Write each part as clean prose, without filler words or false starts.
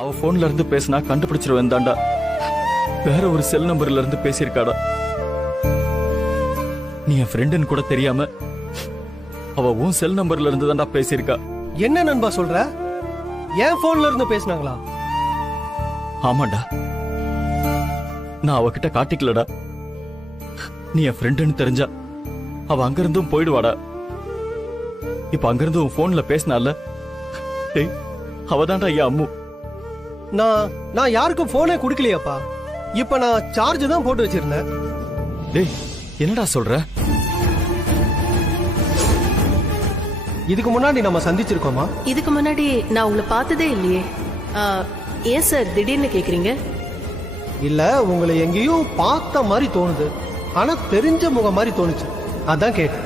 அவ போன்ல இருந்து பேசினா கண்டுபிடிச்சிருவேன் தாண்டா. வேற ஒரு செல் நம்பர்ல இருந்து பேசியிருக்காடா. நீ என் ஃப்ரெண்டுன்னு கூட தெரியாம அவ உன் செல் நம்பர்ல இருந்து தாண்டா பேசியிருக்கா. என்ன நண்பா சொல்ற? என் போன்ல இருந்து பேசினாங்களா? ஆமாண்டா, நான் அவகிட்ட காட்டிக்கலடா. நீ என் ஃப்ரெண்டுன்னு தெரிஞ்சா அவ அங்கிருந்தும் போயிடுவாடா. இப்ப அங்கிருந்து உன் போன்ல பேசினால அவதான்டா ஐயா அம்மு. நான் யாருக்கும் போனே குடுக்கலையாப்பா. இப்ப நான் சார்ஜ் தான் போட்டு வச்சிருந்தேன். டேய், என்னடா சொல்ற? இதுக்கு முன்னாடி நம்ம சந்திச்சிருக்கோமா? இதுக்கு முன்னாடி நான் உங்களை பார்த்ததே இல்லையே. ஏன் சார் திடீர்னு கேக்குறீங்க? இல்ல, உங்களை எங்கேயும் பார்த்த மாதிரி தோணுது. ஆனா தெரிஞ்ச முகம் மாதிரி தோணுச்சு, அதான் கேட்டேன்.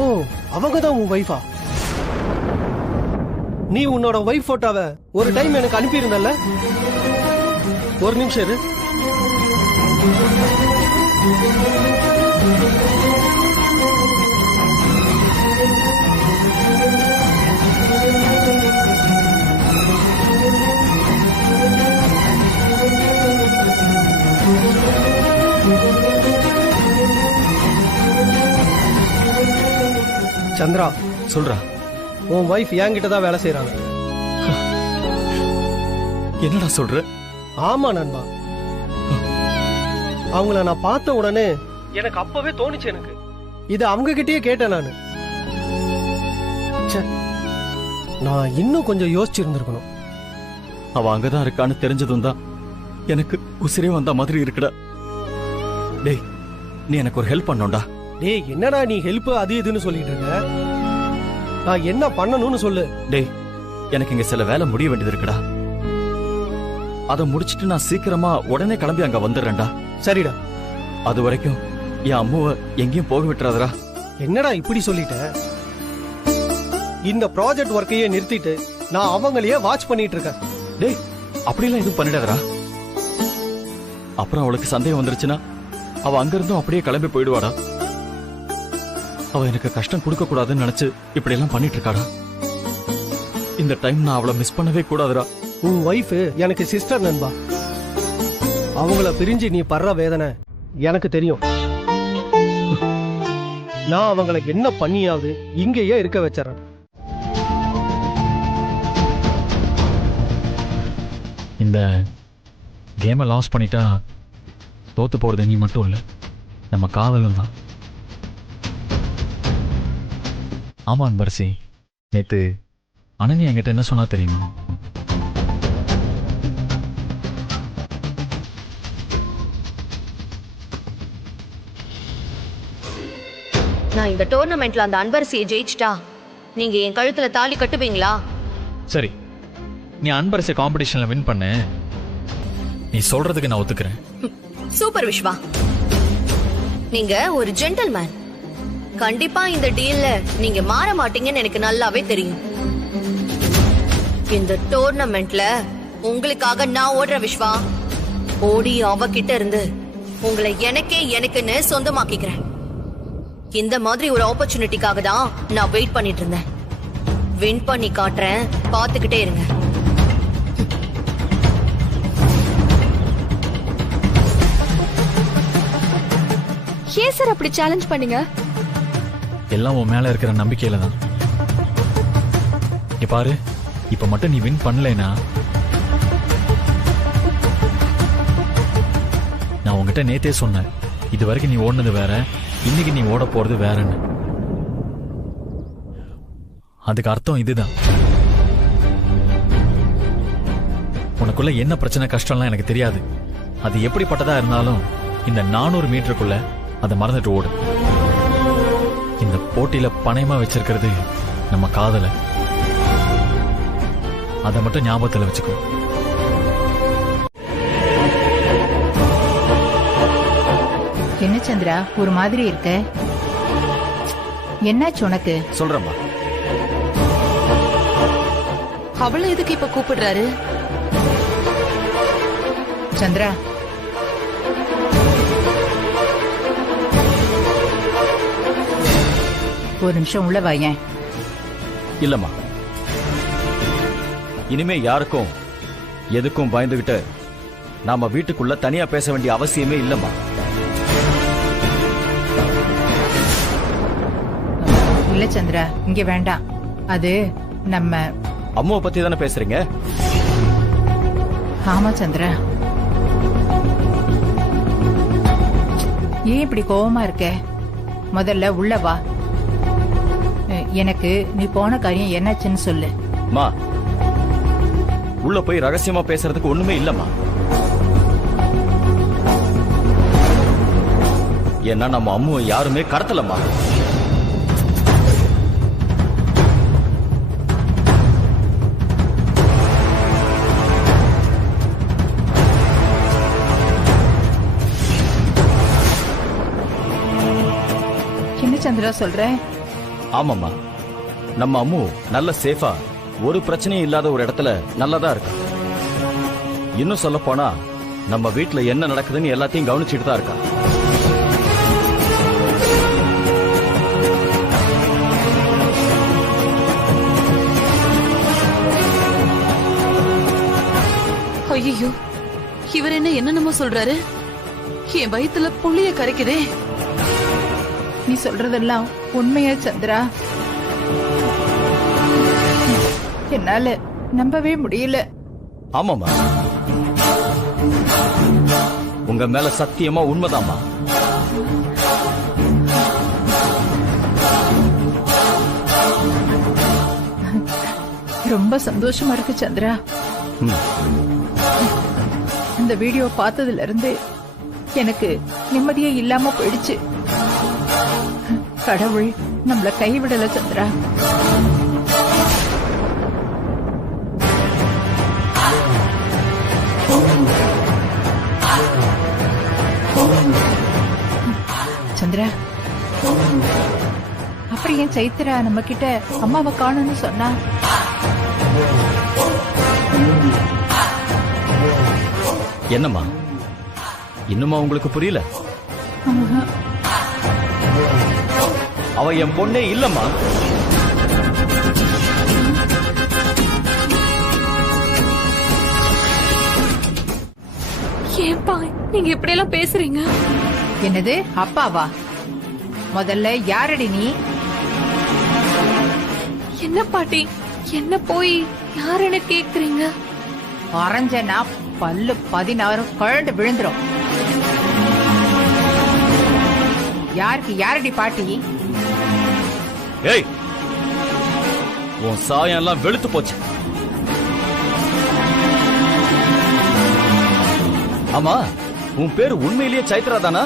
ஓ, அவங்கதான் உன் வைஃபா? நீ உன்னோட வைஃப் போட்டோவை ஒரு டைம் எனக்கு அனுப்பியிருந்தல்ல? ஒரு நிமிஷம் இரு. சந்திரா, சொல்றா. உன் வைஃப் என்கிட்ட தான் வேலை செய்யறாங்க. என்னடா சொல்ற? ஆமா நண்பா, அவங்கள நான் பார்த்த உடனே எனக்கு அப்பவே தோணுச்சு. எனக்கு இது அவங்க கிட்டயே கேட்டேன் நானு. நான் இன்னும் கொஞ்சம் யோசிச்சிருந்திருக்கணும். அவ அங்கதான் இருக்கான்னு தெரிஞ்சதும் தான் எனக்கு உசிரே வந்த மாதிரி இருக்குடா. டேய், நீ எனக்கு ஒரு ஹெல்ப் பண்ணோம்டா. டேய், என்னடா நீ ஹெல்ப் அது இதுன்னு சொல்லிட்டு இருக்க? நான் என்ன பண்ணணும்னு சொல்லு. டேய், எனக்கு இங்க சில வேலை முடிய வேண்டியது இருக்குடா. அதை முடிச்சிட்டு நான் சீக்கிரமா உடனே கிளம்பி அங்க வந்துடுறேன்டா. சரிடா. அது வரைக்கும் என் அம்மாவை எங்கேயும் போக விட்டுறாதடா. என்னடா இப்படி சொல்லிட்ட? இந்த ப்ராஜெக்ட் ஒர்க்கையே நிறுத்திட்டு நான் அவங்களையே வாட்ச் பண்ணிட்டு இருக்கேன். டேய், அப்படிலாம் எதுவும் பண்ணிடாதடா. அப்புறம் அவளுக்கு சந்தேகம் வந்துருச்சுன்னா அவ அங்கிருந்தும் அப்படியே கிளம்பி போயிடுவாடா. அவ எனக்கு கஷ்டம் கொடுக்க கூடாதுன்னு நினைச்சு இப்படி எல்லாம் பண்ணிட்டு இருக்காடா. இந்த டைம் நான் அவளை மிஸ் பண்ணவே கூடாதுடா. உன் வைஃப் எனக்கு சிஸ்டர் நண்பா. அவங்கள பிரிஞ்சு நீ படுற வேதனை எனக்கு தெரியும். நான் அவங்களை என்ன பண்ணியாவது இங்கேயே இருக்க வச்சறேன். இந்த கேமை லாஸ் பண்ணிட்டா தோத்து போறது நீ மட்டும் இல்லை, நம்ம காதலும் தான். ஆமா அன்பரசி, நேத்து அனனி என்கிட்ட என்ன சொன்னா தெரியுமா? நான் இந்த டோர்னமெண்ட்ல அந்த அன்பரசியை ஜெயிச்சிட்டா நீங்க என் கழுத்துல தாலி கட்டுவீங்களா? சரி, நீ அன்பரசி காம்படிஷன்ல வின் பண்ண, நீ சொல்றதுக்கு நான் ஒத்துக்கிறேன். சூப்பர் விஸ்வா, நீங்க ஒரு ஜென்டில்மேன். கண்டிப்பா இந்த டீல்ல நீங்க மாற மாட்டீங்கன்னு எனக்கு நல்லாவே தெரியும். இந்த டோர்னமெண்ட்ல உங்களுக்காக நான் ஓடுற விஸ்வா. ஓடி அவகிட்ட இருந்து உங்களை எனக்குன்னு சொந்தமாக்கிக்கிறேன். இந்த மாதிரி ஒரு ஆப்பர்ச்சுனிட்டிக்காக தான் நான் வெயிட் பண்ணிட்டு இருந்தேன். வின் பண்ணி காட்டுறேன், பாத்துக்கிட்டே இருங்க. ஏன் சார் அப்படி சேலஞ்ச் பண்ணீங்க? எல்லாம் உன் மேல இருக்கிற நம்பிக்கையில தான். இங்க பாரு, இப்ப மட்டும் நீ வின் பண்ணலைனா நான் உங்ககிட்ட நேத்தே சொன்னேன், இது வரைக்கும் நீ ஓடுனது வேற, இன்னைக்கு நீ ஓட போறது வேறன்னு. அதுக்கு அர்த்தம் இதுதான். உனக்குள்ள என்ன பிரச்சனை கஷ்டம்லாம் எனக்கு தெரியாது. அது எப்படிப்பட்டதா இருந்தாலும் இந்த 400 மீட்டருக்குள்ள அதை மறந்துட்டு ஓடு. இந்த போட்டியில பணயமா வச்சிருக்கிறது நம்ம காதல. அதை மட்டும் ஞாபகத்துல வச்சுக்கோ. என்ன சந்திரா, ஒரு மாதிரி இருக்க? என்னாச்சு உனக்கு? சொல்றேம்மா. அவளை எதுக்கு இப்ப கூப்பிடுறாரு? சந்திரா, ஒரு நிமிஷம் உள்ள வாயேன். இல்லம்மா, இனிமே யாருக்கும் எதுக்கும் பயந்துகிட்டு நாம வீட்டுக்குள்ள தனியா பேச வேண்டிய அவசியமே இல்லம்மா. இல்ல சந்திரா, இங்க வேண்டாம். அது நம்ம அம்மாவை பத்தி தானே பேசுறீங்க? ஆமா சந்திரா. ஏன் இப்படி கோவமா இருக்க? முதல்ல உள்ள வா. எனக்கு நீ போன காரியம் என்னாச்சுன்னு சொல்லு. மா, உள்ள போய் ரகசியமா பேசுறதுக்கு ஒண்ணுமே இல்லம்மா. ஏன்னா நம்ம அம்முவை யாருமே கடத்தலம்மா. என்ன சந்திரா சொல்ற? ஆமாம்மா, நம்ம அம்மு நல்ல சேஃபா ஒரு பிரச்சனையும் இல்லாத ஒரு இடத்துல நல்லதா இருக்கா. இன்னும் சொல்ல போனா நம்ம வீட்டுல என்ன நடக்குதுன்னு எல்லாத்தையும் கவனிச்சுட்டு தான் இருக்கா. ஐயோ, இவர் என்ன என்னென்னமோ சொல்றாரு? என் வயித்துல புள்ளிய கரைக்குதே. நீ சொல்றதெல்லாம் உண்மையா சந்திரா? என்னால நம்பவே முடியல. ஆமாமா, உங்க மேல சத்தியமா உண்மைதாம்மா. ரொம்ப சந்தோஷமா இருக்கு சந்திரா. இந்த வீடியோ பார்த்ததுல இருந்து எனக்கு நிம்மதியே இல்லாம போயிடுச்சு. கடவுள் நம்மள கைவிடல சந்திரா. சந்திரா, அப்புறம் ஏன் சைத்ரா நம்ம கிட்ட அம்மாவை காணும்னு சொன்னா? என்னம்மா, இன்னுமா உங்களுக்கு புரியல? அவ என் பொண்ணே இல்லம்மா. ஏன்பா நீங்க இப்படி எல்லாம் பேசுறீங்க? என்னது அப்பாவா? முதல்ல யாரடி நீ? என்ன பாட்டி, என்ன போய் யாருன்னு கேக்குறீங்க? அரைஞ்சனா பல்லு 16 கழண்டு விழுந்துரும். யாருக்கு யாரடி பாட்டி? ஏய், உன் சாயம் எல்லாம் வெளுத்து போச்சு. ஆமா, உன் பேரு உண்மையிலேயே சைத்ரா தானா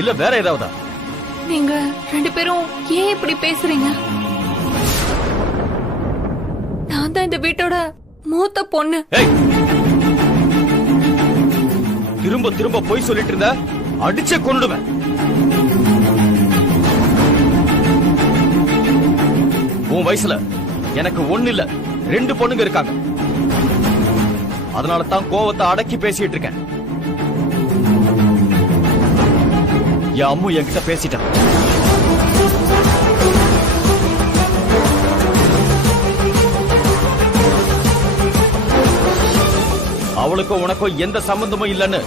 இல்ல வேற ஏதாவதா? நீங்க ரெண்டு பேரும் ஏன் இப்படி பேசுறீங்க? நான் தான் இந்த வீட்டோட மூத்த பொண்ணு. ஏய், திரும்ப திரும்ப பொய் சொல்லிட்டு இருந்த அடிச்சே கொன்னுடுவேன். உன் வயசுல எனக்கு ஒண்ணு இல்ல 2 பொண்ணுங்க இருக்காங்க. அதனால தான் கோவத்தை அடக்கி பேசிட்டு இருக்கேன். என் அம்மு என்கிட்ட பேசிட்டான். அவளுக்கும் உனக்கும் எந்த சம்பந்தமும் இல்லன்னு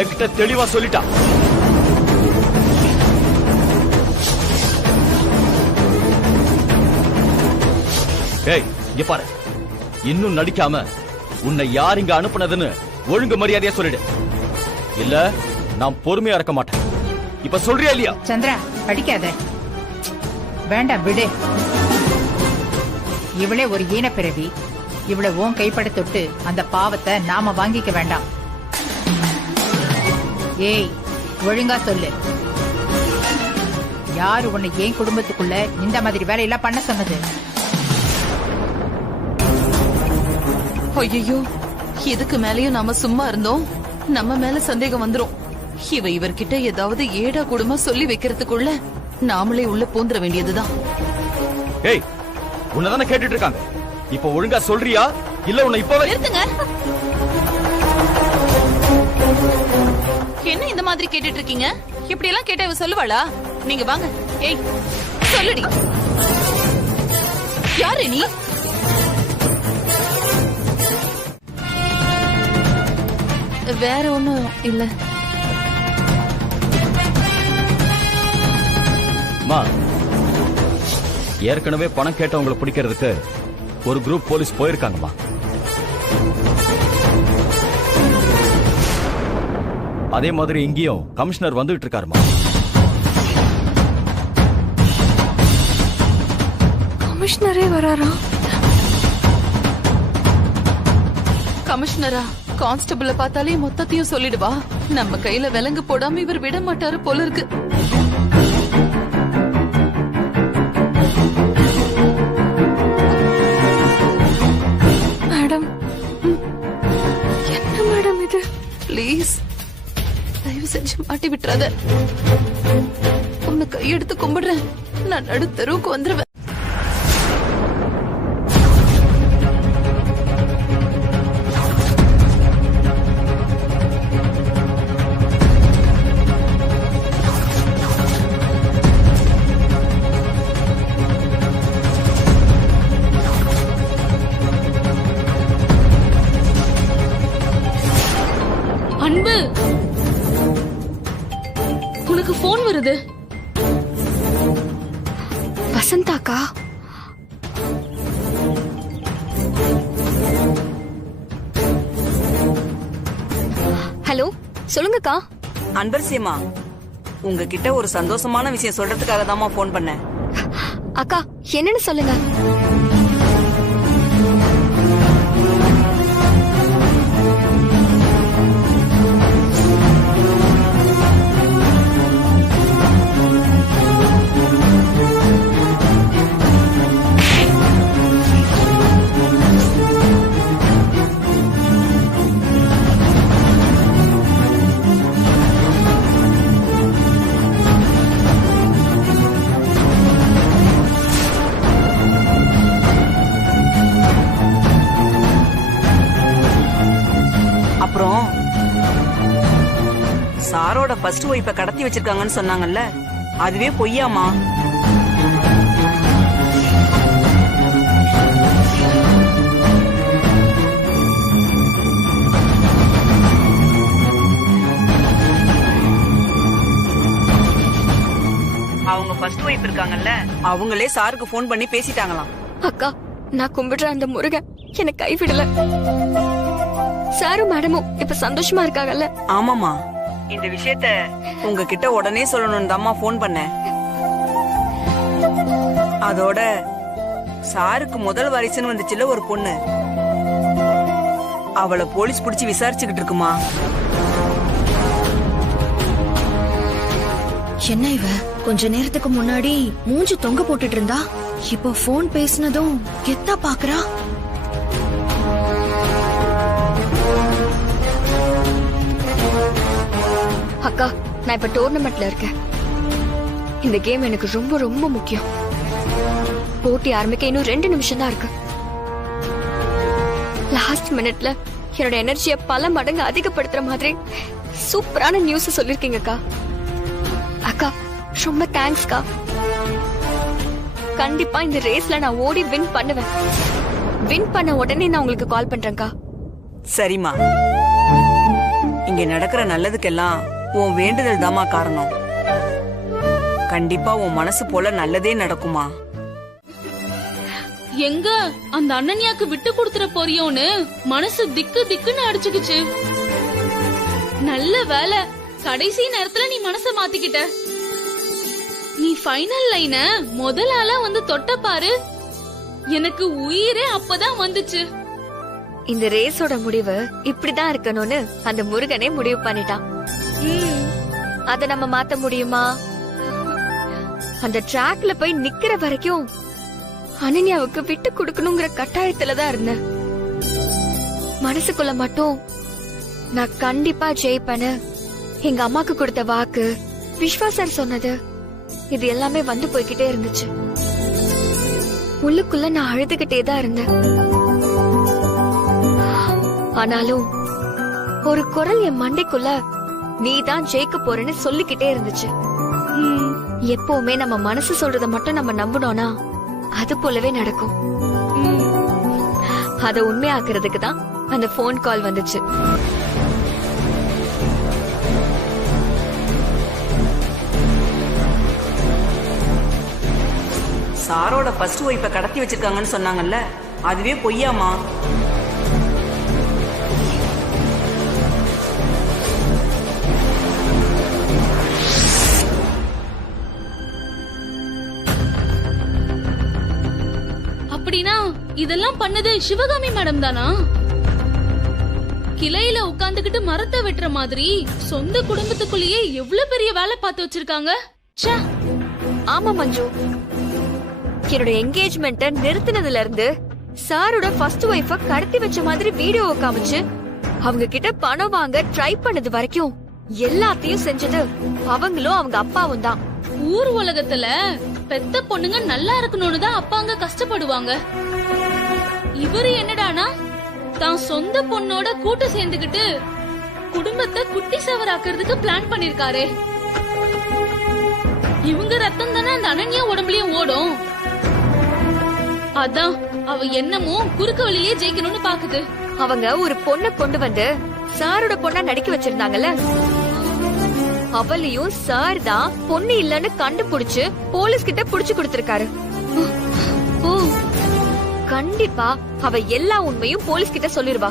என்கிட்ட தெளிவா சொல்லிட்டான். ஏய், இங்க பாரு, இன்னும் நடிக்காம உன்னை யார் இங்க அனுப்புனதுன்னு ஒழுங்கு மரியாதையா சொல்லிடு. இல்ல நான் பொறுமையா இருக்க மாட்டேன். இப்ப சொல்றியா இல்லையா? சந்திரா, அடிக்காத. வேண்டாம், விடு. இவளே ஒரு ஈனப்பிறவி. இவளை உன் கைப்பட தொட்டு அந்த பாவத்தை நாம வாங்கிக்க வேண்டாம். ஏய், ஒழுங்கா சொல்லு. யாரு உன்னை ஏன் குடும்பத்துக்குள்ள இந்த மாதிரி வேலையெல்லாம் பண்ண சொன்னது? ஐயோ, இதுக்கு மேலயும் நாம சும்மா இருந்தோம் நம்ம மேல சந்தேகம் வந்துரும். இவர்கிட்ட ஏதாவது ஏடா கூடமா சொல்லி வைக்கிறதுக்குள்ள நாமளே உள்ள பூந்துட வேண்டியதுதான். ஏய், உன்னதானே கேட்டுட்டு இருக்காங்க. இப்ப ஒழுங்கா சொல்றியா இல்ல உன்னை இப்பவே நிறுத்துங்க. என்ன இந்த மாதிரி கேட்டுட்டு இருக்கீங்க? இப்படி எல்லாம் கேட்டா இவ சொல்லுவாளா? நீங்க வாங்க. ஏய் சொல்லுடி, யாரு நீ? வேற ஒண்ணும் இல்ல. மா, ஏற்கனவே பணம் கேட்டவங்களை பிடிக்கிறதுக்கு ஒரு குரூப் போலீஸ் போயிருக்காங்கம்மா. அதே மாதிரி இங்கேயும் கமிஷனர் வந்துட்டு இருக்காருமா. கமிஷனரே வராரா? கமிஷனரா? கான்ஸ்டபிள பார்த்தாலே மொத்தத்தையும் சொல்லிடுவா. நம்ம கையில விலங்கு போடாம இவர் விட மாட்டாரு போல இருக்கு. மேடம், என்ன மேடம் இது? ப்ளீஸ் தயவு செஞ்சு மாட்டி விட்டுறாத. உன்னை கையெடுத்து கும்பிடுறேன். நான் நடு தெருவுக்கு வந்துருவேன். அன்பு, உனக்கு போன் வருது. வசந்தாக்கா? ஹலோ, சொல்லுங்கக்கா. அன்பர் சீமா, உங்ககிட்ட ஒரு சந்தோஷமான விஷயம் சொல்றதுக்காக தாமா போன் பண்ணேன். அக்கா, என்னன்னு சொல்லுங்க. அப்புறம் சாரோட ஃபர்ஸ்ட் ஒய்ஃபை கடத்தி வச்சிருக்காங்கன்னு சொன்னாங்கல்ல, அதுவே பொய்யாமா? அவங்க ஃபர்ஸ்ட் ஒய்ஃப் இருக்காங்கல்ல, அவங்களே சாருக்கு போன் பண்ணி பேசிட்டாங்களாம். அக்கா, நான் கும்பிடுற அந்த முருகன் என்னை கைவிடல. சாரும் மேடமும் இப்ப சந்தோஷமா இருக்காங்கல்ல? ஆமாமா, இந்த விஷயத்த உங்ககிட்ட உடனே சொல்லணும்னு தாம்மா போன் பண்ணேன். அதோட சாருக்கு முதல் வாரிசுன்னு வந்துச்சுல ஒரு பொண்ணு, அவளை போலீஸ் பிடிச்சு விசாரிச்சுக்கிட்டு இருக்குமா. என்ன இவ கொஞ்ச நேரத்துக்கு முன்னாடி மூஞ்சி தொங்க போட்டுட்டு இருந்தா, இப்போ போன் பேசினதும் கெத்தா பாக்குறா. அக்கா, நான் இப்ப டோர்னமெண்ட்ல இருக்கேன். இந்த கேம் எனக்கு ரொம்ப ரொம்ப முக்கியம். போட்டி ஆரம்பிக்க இன்னும் 2 நிமிஷம் தான் இருக்கு. லாஸ்ட் மினிட்ல என்னோட எனர்ஜியை பல மடங்கு அதிகப்படுத்துற மாதிரி சூப்பரான நியூஸ் சொல்லிருக்கீங்க அக்கா. அக்கா, ரொம்ப தேங்க்ஸ்க்கா. கண்டிப்பா இந்த ரேஸ்ல நான் ஓடி வின் பண்ணுவேன். வின் பண்ண உடனே நான் உங்களுக்கு கால் பண்றேன்க்கா. சரிம்மா, இங்க நடக்கிற நல்லதுக்கெல்லாம் உன் வேண்டுதல் தாமா காரணம். கண்டிப்பா உன் மனசு போல நல்லதே நடக்குமா. எங்க அந்த அண்ணன்யாக்கு விட்டு கொடுத்துற போறியோன்னு மனசு திக்கு திக்குன்னு அடிச்சுக்குச்சு. நல்ல வேலை, கடைசி நேரத்துல நீ மனச மாத்திக்கிட்ட. நீ ஃபைனல் லைன முதல் ஆளா வந்து தொட்ட பாரு, எனக்கு உயிரே அப்பதான் வந்துச்சு. இந்த ரேஸோட முடிவு இப்படிதான் இருக்கணும்னு அந்த முருகனே முடிவு பண்ணிட்டான். அத நம்ம மாத்த முடியுமா? அந்த ட்ராக்ல போய் நிக்கிற வரைக்கும் அனன்யாவுக்கு விட்டு கொடுக்கணுங்கிற கட்டாயத்துலதான் இருந்தேன். மனசுக்குள்ள மட்டும் நான் கண்டிப்பா ஜெயிப்பேன்னு எங்க அம்மாக்கு கொடுத்த வாக்கு, விஸ்வா சார் சொன்னது, இது எல்லாமே வந்து போய்கிட்டே இருந்துச்சு. உள்ளுக்குள்ள நான் அழுதுகிட்டே தான் இருந்தேன். ஆனாலும் ஒரு குரல் என் மண்டைக்குள்ள நீதான் ஜெயிக்க போறேன்னு சொல்லிக்கிட்டே இருந்துச்சு. எப்பவுமே நம்ம மனசு சொல்றத மட்டும் நம்ம நம்பணும்னா அது போலவே நடக்கும். அத உண்மையாக்குறதுக்கு தான் அந்த போன் கால் வந்துச்சு. சாரோட ஃபர்ஸ்ட் ஒய்ஃபை கடத்தி வச்சிருக்காங்கன்னு சொன்னாங்கல்ல, அதுவே பொய்யாமா? அப்படின்னா இதெல்லாம் பண்ணது சிவகாமி மேடம் தானா? கிளையில உட்கார்ந்துகிட்டு மரத்தை வெட்டுற மாதிரி சொந்த குடும்பத்துக்குள்ளேயே எவ்வளவு பெரிய வேலை பார்த்து வச்சிருக்காங்க. ச்சே. ஆமா மஞ்சு, என்னோட என்கேஜ்மெண்ட்ட நிறுத்தினதுல இருந்து சாரோட ஃபர்ஸ்ட் ஒய்ஃப கடத்தி வச்ச மாதிரி வீடியோவை காமிச்சு அவங்க கிட்ட பணம் வாங்க ட்ரை பண்ணது வரைக்கும் எல்லாத்தையும் செஞ்சது அவங்களும் அவங்க அப்பாவும் தான். ஊர் உலகத்துல பெத்த பொண்ணுங்க நல்லா இருக்கணும்னு தான் அப்பாங்க கஷ்டப்படுவாங்க. இவரு என்னடானா தான் சொந்த பொண்ணோட கூட்டு சேர்ந்துகிட்டு குடும்பத்தை குட்டி சவராக்குறதுக்கு பிளான் பண்ணிருக்காரே. இவங்க ரத்தம் தானே அந்த அனன்யா உடம்புலயும் ஓடும். அதான் அவ என்னமோ குறுக்க வழியிலே ஜெயிக்கணும்னு பாக்குது. அவங்க ஒரு பொண்ணை கொண்டு வந்து சாரோட பொண்ணா நடிக்க வச்சிருந்தாங்கல்ல, அவளையும் சார் தான் பொண்ணு இல்லன்னு கண்டுபிடிச்சு போலீஸ் கிட்ட புடிச்சு கொடுத்திருக்காரு. கண்டிப்பா அவ எல்லா உண்மையும் போலீஸ் கிட்ட சொல்லிருவா.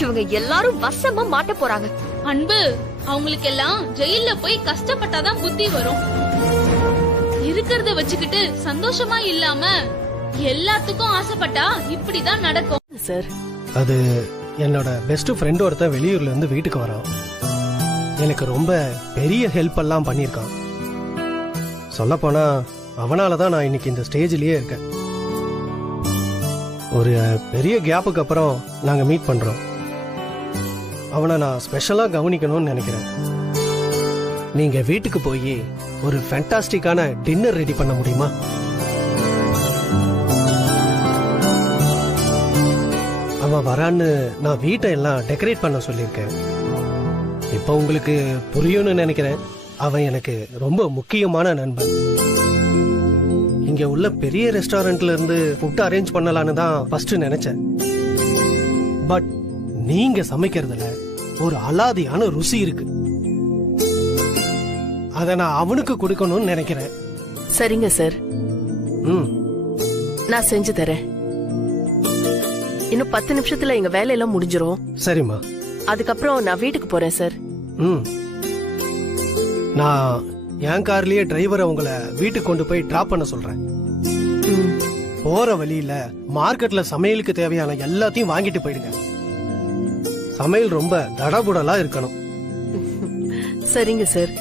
இவங்க எல்லாரும் வசமா மாட்ட போறாங்க. அன்பு, அவங்களுக்கு எல்லாம் ஜெயில போய் கஷ்டப்பட்டாதான் புத்தி வரும். இருக்கிறத வச்சுக்கிட்டு சந்தோஷமா இல்லாம எல்லாத்துக்கும் ஆசைப்பட்டா இப்படிதான் நடக்கும். சார், அது என்னோட பெஸ்ட் ஃப்ரெண்ட் ஒருத்தன் வெளியூர்ல இருந்து வீட்டுக்கு வரான். எனக்கு ரொம்ப பெரிய ஹெல்ப் எல்லாம் பண்ணியிருக்கான். சொல்ல போனா அவனாலதான் நான் இன்னைக்கு இந்த ஸ்டேஜ்லயே இருக்கேன். ஒரு பெரிய கேப்புக்கு அப்புறம் நாங்க மீட் பண்றோம். அவனை நான் ஸ்பெஷலா கவனிக்கணும்னு நினைக்கிறேன். நீங்க வீட்டுக்கு போய் ஒரு ஃபேண்டாஸ்டிக்கான டின்னர் ரெடி பண்ண முடியுமா? அவன் வரான்னு நான் வீட்டை எல்லாம் டெக்கரேட் பண்ண சொல்லியிருக்கேன். இப்ப உங்களுக்கு புரியும்னு நினைக்கிறேன். அவன் எனக்கு ரொம்ப முக்கியமான நண்பன். இங்க உள்ள பெரிய ரெஸ்டாரண்ட்ல இருந்து ஃபுட் அரேஞ்ச் பண்ணலான்னு தான் ஃபர்ஸ்ட் நினைச்சேன். பட் நீங்க சமைக்கிறதுல ஒரு அலாதியான ருசி இருக்கு. அத நான் அவனுக்கு கொடுக்கணும்னு நினைக்கிறேன். சரிங்க சார், நான் செஞ்சு தரேன். இன்னும் 10 நிமிஷத்துல எங்க வேலையெல்லாம் முடிஞ்சிரும். சரிம்மா. அதுக்கப்புறம் நான் வீட்டுக்கு போறேன் சார். நான் என் கார்லயே டிரைவரை உங்களை வீட்டுக்கு கொண்டு போய் டிராப் பண்ண சொல்றேன். போற வழியில மார்க்கெட்ல சமையலுக்கு தேவையான எல்லாத்தையும் வாங்கிட்டு போயிடுங்க. சமையல் ரொம்ப தடபுடலா இருக்கணும். சரிங்க சார்,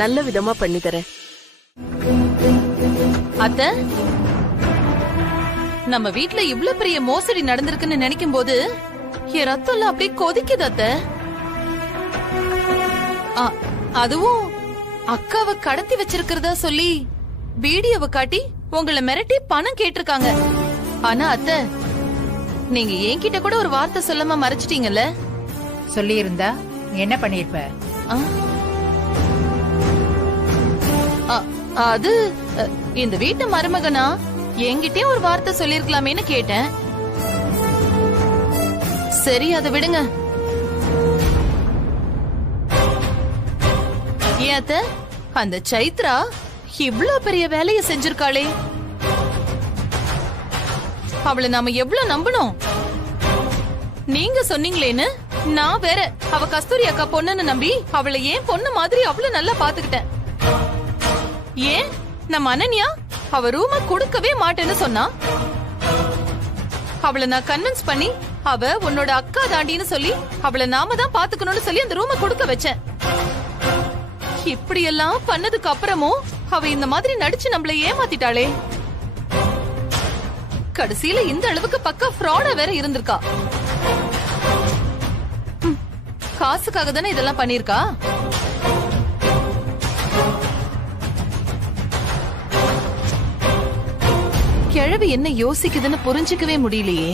நல்ல விதமா பண்ணி தரேன். அத்தை, நம்ம வீட்ல இவ்ளோ பெரிய மோசடி நடந்திருக்குன்னு நினைக்கும் போது என் ரத்தம் எல்லாம் அப்படியே கொதிக்குது அத்தை. அதுவும் அக்காவை கடத்தி வச்சிருக்கிறதா சொல்லி வீடியோவை காட்டி உங்களை மிரட்டி பணம் கேட்டிருக்காங்க. ஆனா அத்தை, நீங்க என்கிட்ட கூட ஒரு வார்த்தை சொல்லாம மறைச்சிட்டீங்கல்ல. சொல்லி இருந்தா என்ன பண்ணிருப்ப? அது இந்த வீட்டு மருமகனா என்கிட்டயே ஒரு வார்த்தை சொல்லிருக்கலாமேன்னு கேட்டேன். சரி, அதை விடுங்க. ஏத்த அந்த சைத்ரா இவ்ளோ பெரிய வேலையை செஞ்சிருக்காளே, அவளை நாம எவ்வளவு நம்பணும்? நீங்க சொன்னீங்களேன்னு நான் வேற அவ கஸ்தூரி அக்கா பொண்ணுன்னு நம்பி அவளை ஏன் பொண்ணு மாதிரி அவ்வளவு நல்லா பாத்துக்கிட்டேன். ஏன் நம்ம அனன்யா அவ ரூம கொடுக்கவே மாட்டேன்னு சொன்னா, அவளை நான் கன்வின்ஸ் பண்ணி அவ உன்னோட அக்கா தாண்டின்னு சொல்லி அவளை நாம தான் பாத்துக்கணும்னு சொல்லி அந்த ரூம கொடுக்க வச்சேன். இப்படி எல்லாம் பண்ணதுக்கு அப்புறமும் அவ இந்த மாதிரி நடிச்சு நம்மள ஏமாத்திட்டாளே. கடைசியில இந்த அளவுக்கு பக்கா ஃப்ராடா வேற இருந்திருக்கா. காசுக்காக தானே இதெல்லாம் பண்ணிருக்கா. கிழவி என்ன யோசிக்குதுன்னு புரிஞ்சுக்கவே முடியலையே.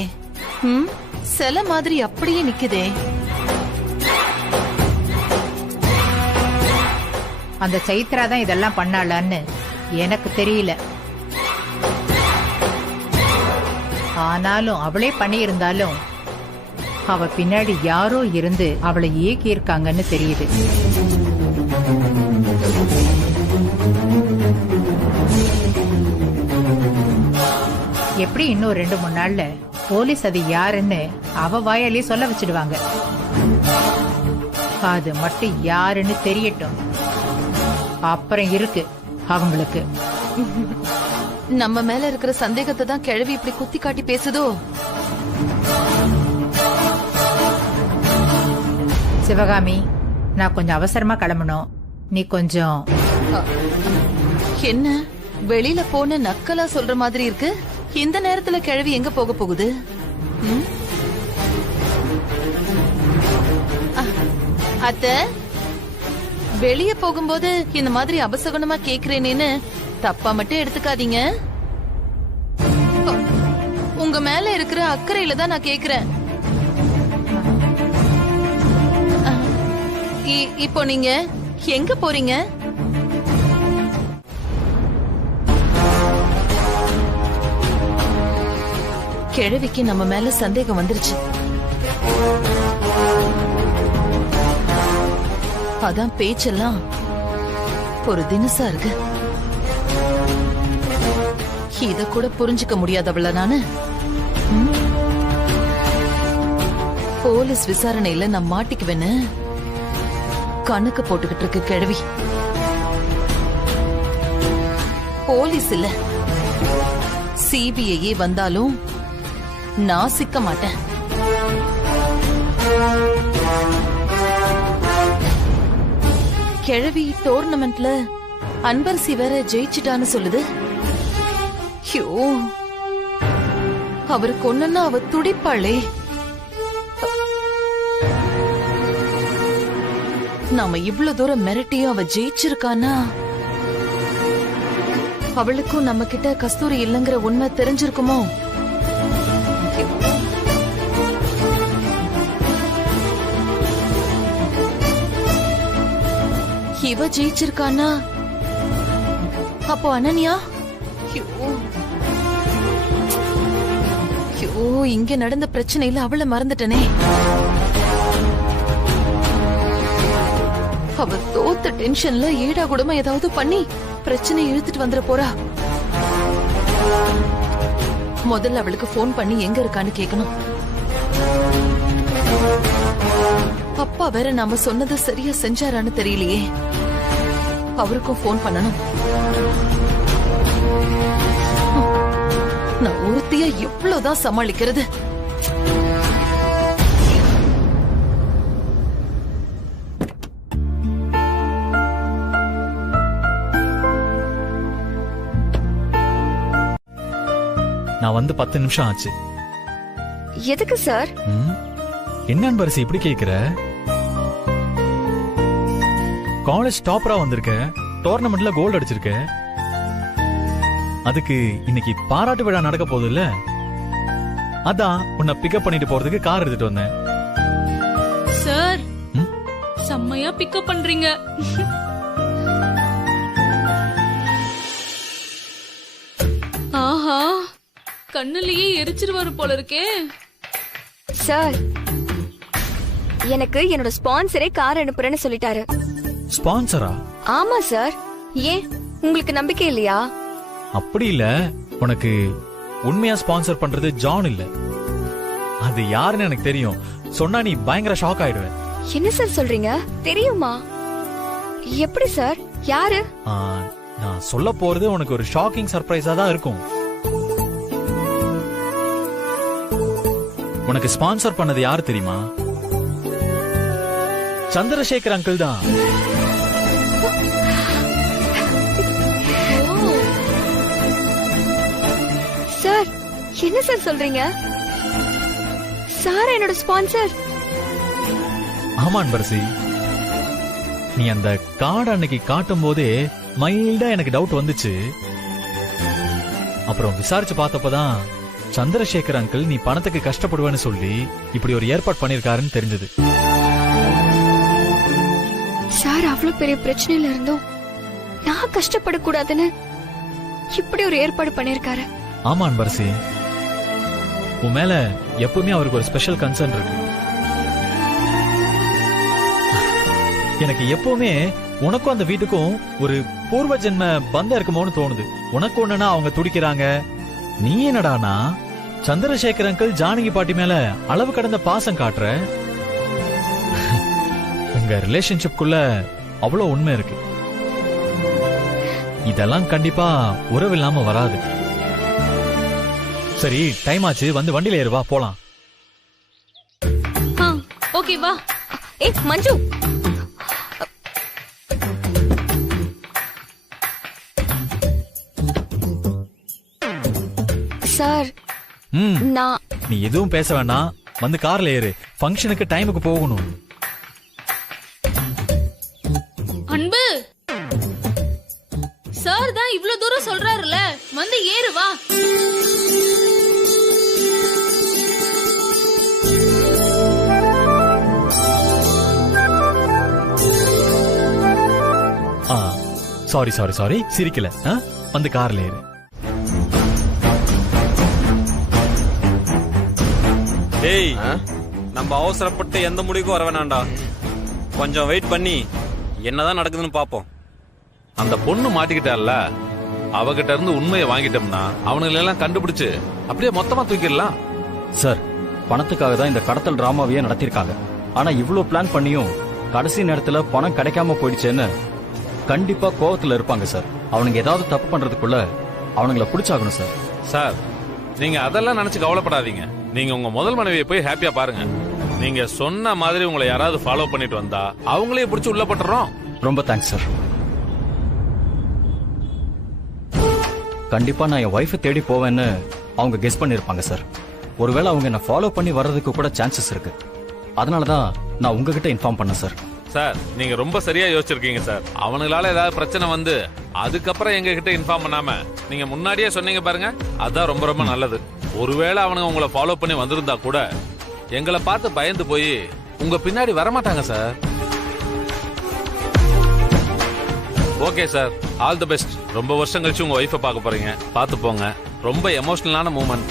சில மாதிரி அப்படியே நிக்குதே. அந்த சைத்ரா தான் இதெல்லாம் பண்ணாளான்னு எனக்கு தெரியல. ஆனாலும் அவளே பண்ணியிருந்தாலும் அவ பின்னாடி யாரோ இருந்து அவளை ஏக்கி இருக்காங்கன்னு தெரியுது. எப்படி இன்னும் 2-3 நாள்ல போலீஸ் அது யாருன்னு அவ வாயாலே சொல்ல வச்சிடுவாங்க. அது மட்டும் யாருன்னு தெரியட்டும், அப்புறம் இருக்கு அவங்களுக்கு. நம்ம மேல இருக்கிற சந்தேகத்தை தான் கிழவி இப்படி குத்தி காட்டி பேசுதோ? சிவகாமி, நான் கொஞ்சம் அவசரமா கிளம்பணும். நீ கொஞ்சம் என்ன வெளியில போன நக்கலா சொல்ற மாதிரி இருக்கு. இந்த நேரத்துல கிழவி எங்க போக போகுது? அத்தை, வெளிய போகும்போது இந்த மாதிரி அபசகுணமா கேக்குறேனேன்னு தப்பா மட்டும் எடுத்துக்காதீங்க. உங்க மேல இருக்கிற அக்கறையில தான் நான் கேக்குறேன். இப்போ நீங்க எங்க போறீங்க? கிழவிக்கு நம்ம மேல சந்தேகம் வந்துருச்சு. அதான் பேச்செல்லாம் ஒரு தினசா இருக்கு. இத கூட புரிஞ்சுக்க முடியாதவள நானு. போலீஸ் விசாரணையில நான் மாட்டிக்குவேன்னு கணக்கு போட்டுக்கிட்டு இருக்கு கிழவி. போலீஸ் இல்ல, சிபிஐ வந்தாலும் நான் சிக்க மாட்டேன். கிழவி டோர்னமெண்ட்ல அன்பரசி வேற ஜெயிச்சிட்டான்னு சொல்லுது. ஐயோ, அவருக்கு ஒண்ணுன்னா அவ துடிப்பாளே. நாம இவ்வளவு தூரம் மிரட்டியும் அவ ஜெயிச்சிருக்கானா? அவளுக்கும் நம்ம கிட்ட கஸ்தூரி இல்லங்கிற உண்மை தெரிஞ்சிருக்குமோ? இவ ஜெயிச்சிருக்கானா? அப்போ அனன்யா? இங்க நடந்த பிரச்சனையில அவளை மறந்துட்டனே. அவ தோத்த டென்ஷன்ல ஏடா கூடமா ஏதாவது பண்ணி பிரச்சனை இழுத்துட்டு வந்துட போறா. முதல்ல அவளுக்கு போன் பண்ணி எங்க இருக்கான்னு கேட்கணும். அப்பா வேற நாம சொன்னது சரியா செஞ்சாரான்னு தெரியலையே. அவருக்கும் போன் பண்ணணும். நான் ஒருத்தியா எவ்வளவுதான் சமாளிக்கிறது? நான் வந்து 10 நிமிஷம் ஆச்சு. எதுக்கு சார்? என்ன அன்பரசி இப்படி கேக்குற? காலேஜ் டாப்பரா வந்திருக்க, டோர்னமெண்ட்ல கோல்ட் அடிச்சிருக்க. அதுக்கு இன்னைக்கு பாராட்டு விழா நடக்க போகுது இல்ல? அதான் உன்னை பிக்கப் பண்ணிட்டு போறதுக்கு கார் எடுத்துட்டு வந்தேன். சார், செம்மையா பிக்கப் பண்றீங்க. ஆஹா, கண்ணுலயே எரிச்சிருவாரு போல இருக்கே. சார், எனக்கு என்னோட ஸ்பான்சரே கார் அனுப்புறேன்னு சொல்லிட்டாரு. ஸ்பான்சரா? ஆமா சார். ஏன் உங்களுக்கு நம்பிக்கை இல்லையா? அப்படி இல்ல, உனக்கு உண்மையா ஸ்பான்சர் பண்றது ஜான் இல்ல, அது யாருன்னு எனக்கு தெரியும். சொன்னா நீ பயங்கர ஷாக் ஆயிடுவேன். என்ன சார் சொல்றீங்க? தெரியுமா? எப்படி சார்? யாரு? நான் சொல்ல போறது உனக்கு ஒரு ஷாக்கிங் சர்ப்ரைஸா தான் இருக்கும். உனக்கு ஸ்பான்சர் பண்ணது யாரு தெரியுமா? சந்திரசேகர் அங்கிள் தான். சார், என்ன சார் சொல்றீங்க? சார் என்னோட ஸ்பான்சர்? ஆமா அன்பரசி, நீ அந்த கார்டு அன்னைக்கு காட்டும் போதே மைல்டா எனக்கு டவுட் வந்துச்சு. அப்புறம் விசாரிச்சு பார்த்தப்பதான் சந்திரசேகர் அங்கிள் நீ பணத்துக்கு கஷ்டப்படுவேன்னு சொல்லி இப்படி ஒரு ஏற்பாடு பண்ணிருக்காருன்னு தெரிஞ்சது. சார் அவ்வளவு பெரிய பிரச்சனையில இருந்தும் நான் கஷ்டப்படக்கூடாதுன்னு இப்படி ஒரு ஏற்பாடு பண்ணிருக்காரு. ஆமா அன்பரசி, உன் மேல எப்பவுமே அவருக்கு ஒரு ஸ்பெஷல் கன்சர்ன் இருக்கு. எனக்கு எப்பவுமே உனக்கும் அந்த வீட்டுக்கும் ஒரு பூர்வ ஜென்ம பந்தம் இருக்குமோன்னு தோணுது. உனக்கு ஒண்ணுனா அவங்க துடிக்கிறாங்க, நீ என்னடானா சந்திரசேகர் அங்கிள் ஜானகி பாட்டி மேல அளவு கடந்த பாசம் காட்டுற. உங்க ரிலேஷன்ஷிப்குள்ள அவ்வளவு உண்மை இருக்கு. இதெல்லாம் கண்டிப்பா உறவு இல்லாம வராது. சரி, டைம் ஆச்சு, வந்து வண்டியில ஏறுவா, போலாம். ஓகே வா. ஏய் மஞ்சு, சார் நான் நீ எதுவும் பேச வேண்டாம், வந்து கார்ல ஏறு. ஃபங்க்ஷனுக்கு டைமுக்கு போகணும். அன்பு, சார் தான் இவ்வளவு தூரம் சொல்றாருல, வந்து ஏறு வா. சாரி சாரி சாரி, சிரிக்கல. வந்து கார்ல ஏறு. டேய், நம்ம அவசரப்பட்டு எந்த முடிவுக்கும் வர வேணாண்டா. கொஞ்சம் வெயிட் பண்ணி என்னதான் நடக்குதுன்னு பாப்போம். அந்த பொண்ணு மாட்டிக்கிட்டால, அவகிட்ட இருந்து உண்மையை வாங்கிட்டோம்னா அவனுங்களை எல்லாம் கண்டுபிடிச்சு அப்படியே மொத்தமா தூக்கிடலாம். சார், பணத்துக்காக தான் இந்த கடத்தல் டிராமாவையே நடத்திருக்காங்க. ஆனா இவ்ளோ பிளான் பண்ணியும் கடைசி நேரத்துல பணம் கிடைக்காம போயிடுச்சேன்னு கண்டிப்பா கோவத்துல இருப்பாங்க சார். அவனுங்க ஏதாவது தப்பு பண்றதுக்குள்ள அவனுங்களை பிடிச்சாகணும் சார். சார், நீங்க அதெல்லாம் நினைச்சு கவலைப்படாதீங்க. நீங்க உங்க முதல் மனைவியை போய் ஹாப்பியா பாருங்க. நீங்க சொன்ன மாதிரி உங்களை யாராவது ஃபாலோ பண்ணிட்டு வந்தா அவங்களே பிடிச்சி உள்ள பட்டுறோம். ரொம்ப தேங்க்ஸ் சார். கண்டிப்பா நான் என் ஒய்ஃபை தேடி போவேன்னு அவங்க கெஸ் பண்ணிருப்பாங்க சார். ஒருவேளை அவங்க என்ன ஃபாலோ பண்ணி வர்றதுக்கு கூட சான்சஸ் இருக்கு. அதனாலதான் நான் உங்ககிட்ட இன்ஃபார்ம் பண்ணேன் சார். சார், நீங்க ரொம்ப சரியா யோசிச்சிருக்கீங்க சார். அவனுங்களால ஏதாவது பிரச்சனை வந்து அதுக்கப்புறம் எங்க கிட்ட இன்ஃபார்ம் பண்ணாம நீங்க முன்னாடியே சொன்னீங்க பாருங்க, அதான் ரொம்ப ரொம்ப நல்லது. ஒருவேளை அவனுங்க உங்களை ஃபாலோ பண்ணி வந்திருந்தா கூட எங்களை பார்த்து பயந்து போய் உங்க பின்னாடி வரமாட்டாங்க sir. Okay sir, all the best. ரொம்ப வருஷம் கழிச்சு உங்க ஒய்ஃபை பார்க்க போறீங்க, பார்த்து போங்க. ரொம்ப எமோஷனலான மூமெண்ட்.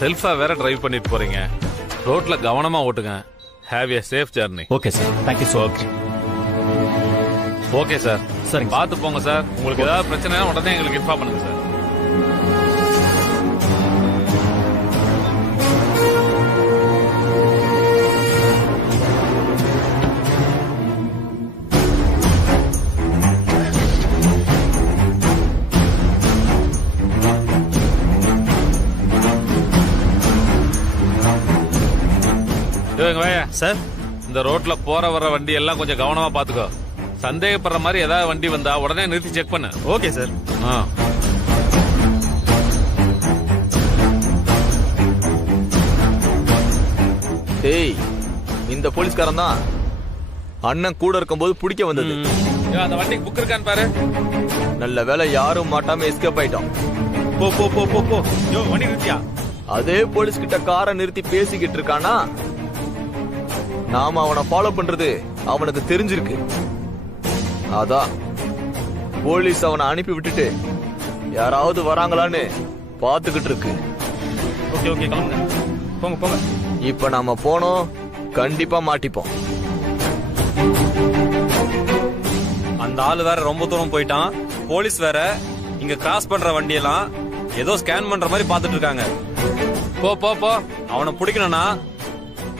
செல்ஃபா வேற டிரைவ் பண்ணிட்டு போறீங்க. ரோட்ல கவனமா ஓட்டுங்க. Have a safe journey. Okay sir, thank you so much. Okay sir, சரி பார்த்து போங்க சார். உங்களுக்கு ஏதாவது பிரச்சனைனா உடனே எங்களுக்கு இன்ஃபார்ம் பண்ணுங்க சார். சார், இந்த ரோட்ல போற வர வண்டி எல்லாம் கொஞ்சம் கவனமா பாத்துக்கோ. சந்தேகப்படுற மாதிரி ஏதாவது வண்டி வந்தா உடனே நிறுத்தி செக் பண்ணு. Okay sir. டேய், இந்த போலீஸ்காரன் தான் அண்ணன் கூட இருக்கும்போது பிடிக்க வந்தது. அந்த வண்டிக்கு புக் இருக்கான்னு பாரு. நல்ல வேலை யாரும் மாட்டாம எஸ்கேப் ஆயிட்டோம். போ போ போ போ போ. யோ, வண்டி நிறுத்தியா? அதே போலீஸ் கிட்ட காரை நிறுத்தி பேசிக்கிட்டு இருக்கானா, நாம அவனை ஃபாலோ பண்றது அவனுக்கு தெரிஞ்சிருக்கு. அதான் போலீஸ் அவனை அனுப்பி விட்டுட்டு யாராவது வராங்களான்னு பாத்துக்கிட்டு இருக்கு. ஓகே ஓகே, கிளம்புங்க. போங்க போங்க. இப்ப நாம போனோம், கண்டிப்பா மாட்டிப்போம். அந்த ஆளு வேற ரொம்ப தூரம் போயிட்டான். போலீஸ் வேற இங்க கிராஸ் பண்ற வண்டியெல்லாம் ஏதோ ஸ்கேன் பண்ற மாதிரி பாத்துட்டு இருக்காங்க. போ போ போ. அவனை பிடிக்கணும்னா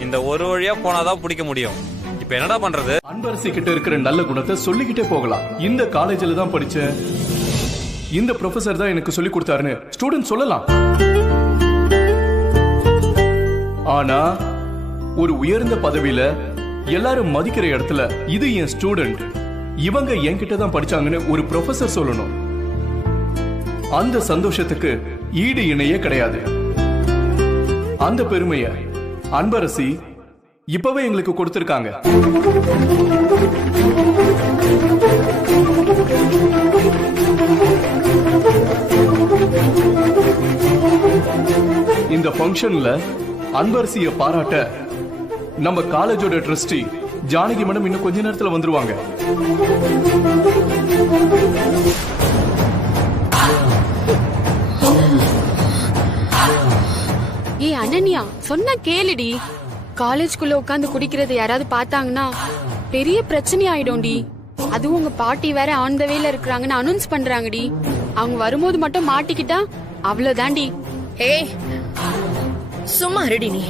இந்த ஒரு வழியா போனாதான் பிடிக்க முடியும். இப்ப என்னடா பண்றது? அன்பரசி கிட்ட இருக்கிற நல்ல குணத்தை சொல்லிக்கிட்டே போகலாம். இந்த காலேஜில் தான் படிச்சேன், இந்த ப்ரொஃபசர் தான் எனக்கு சொல்லி கொடுத்தாருன்னு ஸ்டூடெண்ட் சொல்லலாம். ஆனா ஒரு உயர்ந்த பதவியில எல்லாரும் மதிக்கிற இடத்துல இது என் ஸ்டூடெண்ட், இவங்க என்கிட்ட தான் படிச்சாங்கன்னு ஒரு ப்ரொஃபசர் சொல்லணும். அந்த சந்தோஷத்துக்கு ஈடு இணையே கிடையாது. அந்த பெருமையை அன்பரசி இப்பவே எங்களுக்கு கொடுத்திருக்காங்க. இந்த ஃபங்க்ஷன்ல அன்பரசிய பாராட்ட நம்ம காலேஜோட ட்ரஸ்டி ஜானகி மேடம் இன்னும் கொஞ்ச நேரத்துல வந்துருவாங்க. ஏய் அனன்யா, சொன்னா கேளுடி. காலேஜ்குள்ள உட்காந்து குடிக்கிறது யாராவது பார்த்தாங்கன்னா பெரிய பிரச்சனை ஆயிடும்டி. அதுவும் உங்க பாட்டி வேற ஆன் த வேல இருக்கிறாங்கன்னு அனௌன்ஸ் பண்றாங்கடி. அவங்க வரும்போது மட்டும் மாட்டிக்கிட்டா அவ்வளவுதான்டி. ஏய் சும்மா ரெடி நீ.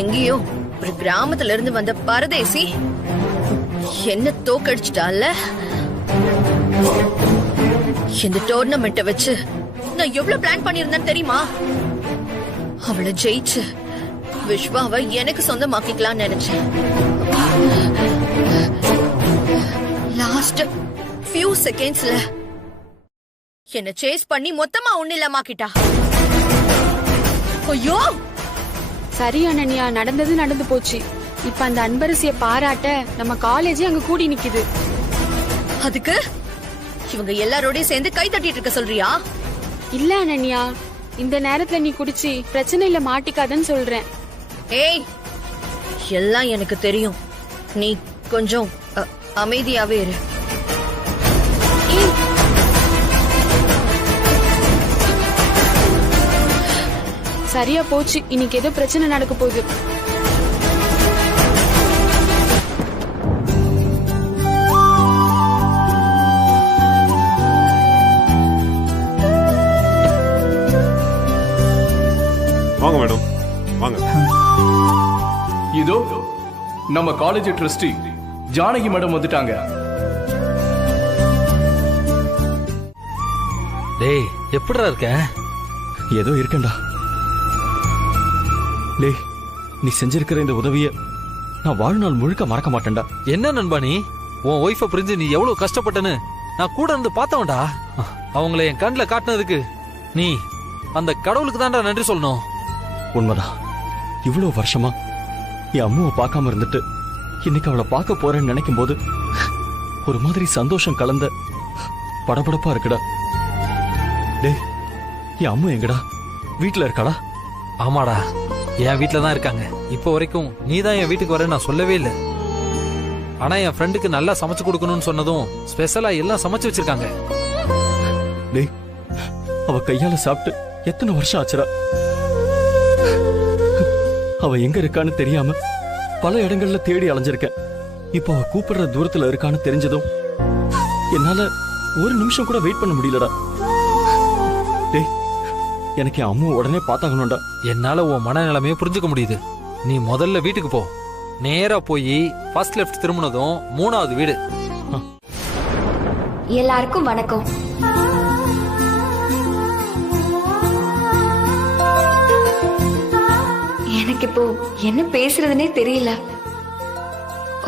எங்கேயோ ஒரு கிராமத்துல இருந்து வந்த பரதேசி என்ன தோக்கடிச்சிட்டால. இந்த டோர்னமெண்ட்டை வச்சு நான் எவ்வளவு பிளான் பண்ணிருந்தேன் தெரியுமா? அவளை ஜெயிச்சு விஸ்வாவை எனக்கு சொந்தமாக்கிக்கலாம்னு நினைச்சேன். லாஸ்ட் ஃபியூ செகண்ட்ஸ்ல என்ன சேஸ் பண்ணி மொத்தமா ஒண்ணில்லாமாக்கிட்டா. ஐயோ! சரி அனன்யா, நடந்தது நடந்து போச்சு. இப்ப அந்த அன்பரசிய பாராட்ட நம்ம காலேஜே அங்க கூடி நிக்குது. அதுக்கு இவங்க எல்லாரோடய சேர்ந்து கை தட்டிட்டு இருக்க சொல்றியா? இல்ல அனன்யா, இந்த நேரத்துல நீ குடிச்சு பிரச்சனையில மாட்டிக்காதன்னு சொல்றேன். ஏய், எல்லாம் எனக்கு தெரியும். நீ கொஞ்சம் அமைதியாவே இரு. சரியா போச்சு. இன்னைக்கு ஏதோ பிரச்சனை நடக்க போகுது. வாங்க மேடம், வாங்க. இதோ நம்ம காலேஜ் ட்ரஸ்டி ஜானகி மேடம் வந்துட்டாங்க. டேய், எப்படிடா இருக்க? ஏதோ இருக்கேன்டா. டேய், நீ செஞ்சிருக்கிற இந்த உதவிய நான் வாழ்நாள் முழுக்க மறக்க மாட்டேன்டா. என்ன நண்பா நீ? உன் ஒய்ஃபை புரிஞ்சு நீ எவ்வளவு கஷ்டப்பட்டன்னு நான் கூட இருந்து பார்த்தவன்டா. அவங்கள என் கண்ணில் காட்டினதுக்கு நீ அந்த கடவுளுக்கு தான்டா நன்றி சொல்லணும். உண்மைதான். இவ்வளவு வருஷமா என் அம்மாவை பார்க்காம இருந்துட்டு இன்னைக்கு அவளை பார்க்க போறேன்னு நினைக்கும் போது ஒரு மாதிரி சந்தோஷம் கலந்த படபடப்பா இருக்குடா. டேய், என் அம்மா எங்கடா? வீட்டுல இருக்காடா? ஆமாடா, என் வீட்டுல தான் இருக்காங்க. இப்போ வரைக்கும் நீ தான் என் வீட்டுக்கு வர நான் சொல்லவே இல்லை. ஆனா என் ஃப்ரெண்டுக்கு நல்லா சமைச்சு கொடுக்கணும்னு சொன்னதும் ஸ்பெஷலா எல்லாம் சமைச்சு வச்சிருக்காங்க. டேய், அவ கையால சாப்பிட்டு எத்தனை வருஷம் ஆச்சுடா. அவ எங்க இருக்கான்னு தெரியாம பல இடங்கள்ல தேடி அலைஞ்சிருக்கேன். இப்ப அவ கூப்பிடுற தூரத்துல இருக்கான்னு தெரிஞ்சதும் என்னால ஒரு நிமிஷம் கூட வெயிட் பண்ண முடியலடா. டேய், எனக்கு என் அம்மா உடனே பார்த்தாங்கணும்டா. என்னால உன் மனநிலைமையை புரிஞ்சுக்க முடியுது. நீ முதல்ல வீட்டுக்கு போ. நேரா போய் ஃபர்ஸ்ட் லெஃப்ட் திரும்பினதும் 3வது வீடு. எல்லாருக்கும் வணக்கம். எனக்கு இப்போ என்ன பேசுறதுனே தெரியல.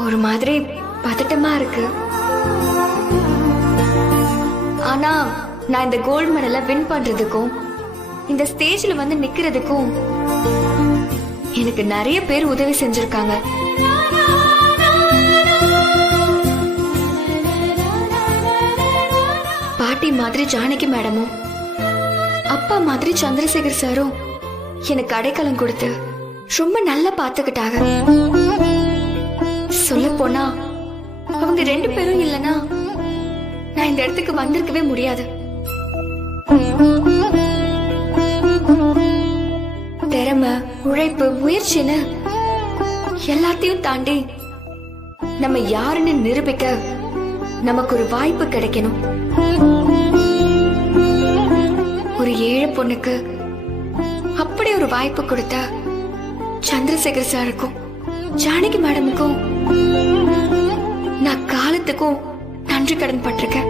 ஒரு மாதிரி பதட்டமா இருக்கு. ஆனா நான் இந்த கோல்டு மெடலை வின் பண்றதுக்கும் இந்த ஸ்டேஜ்ல வந்து நிக்கிறதுக்கும் எனக்கு நிறைய பேர் உதவி செஞ்சிருக்காங்க. பாட்டி மாதிரி ஜானகி மேடமும் அப்பா மாதிரி சந்திரசேகர் சாரும் எனக்கு அடைக்கலம் கொடுத்து ரொம்ப நல்லா பாத்துக்கிட்டாங்க. சொல்ல போனா அவங்க 2 பேரும் இல்லனா நான் இந்த இடத்துக்கு வந்திருக்கவே முடியாது. திறமை, உழைப்பு, முயற்சின்னு எல்லாத்தையும் தாண்டி நம்ம யாருன்னு நிரூபிக்க நமக்கு ஒரு வாய்ப்பு கிடைக்கணும். ஒரு ஏழை பொண்ணுக்கு அப்படி ஒரு வாய்ப்பு கொடுத்த சந்திரசேகர் சாருக்கும் ஜானகி மேடமுக்கும் நான் காலத்துக்கும் நன்றி கடன் பட்டிருக்கேன்.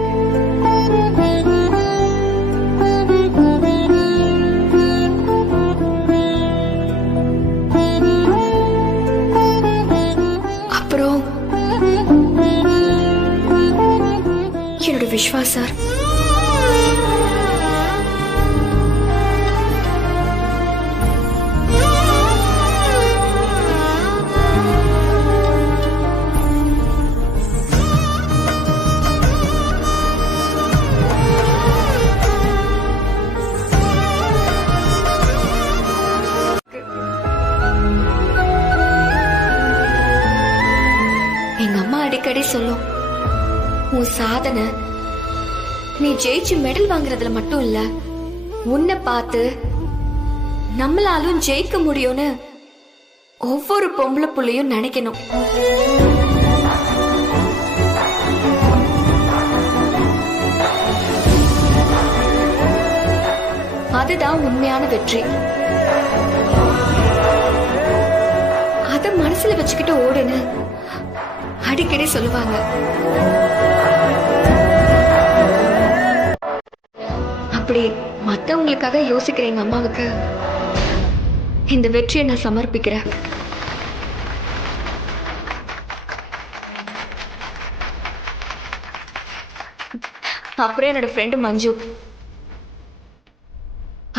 அப்புறம் என்னோட விஸ்வா சார். சொல்லும். உன் சாதனை நீ ஜெயிச்சு மெடல் வாங்குறதுல மட்டும் இல்ல, உன்னை பார்த்து நம்மளாலும் ஜெயிக்க முடியும்னு ஒவ்வொரு பொம்பளை புள்ளையும் நினைக்கணும். அதுதான் உண்மையான வெற்றி. அத மனசுல வச்சுக்கிட்டு ஓடுன்னு அடிக்கடி சொல்லுவாங்க. அப்படி மத்தவங்களுக்காக யோசிக்கிற எங்க அம்மாவுக்கு இந்த வெற்றியை நான் சமர்ப்பிக்கிறேன். அப்புறம் என்னோட ஃப்ரெண்டு மஞ்சு,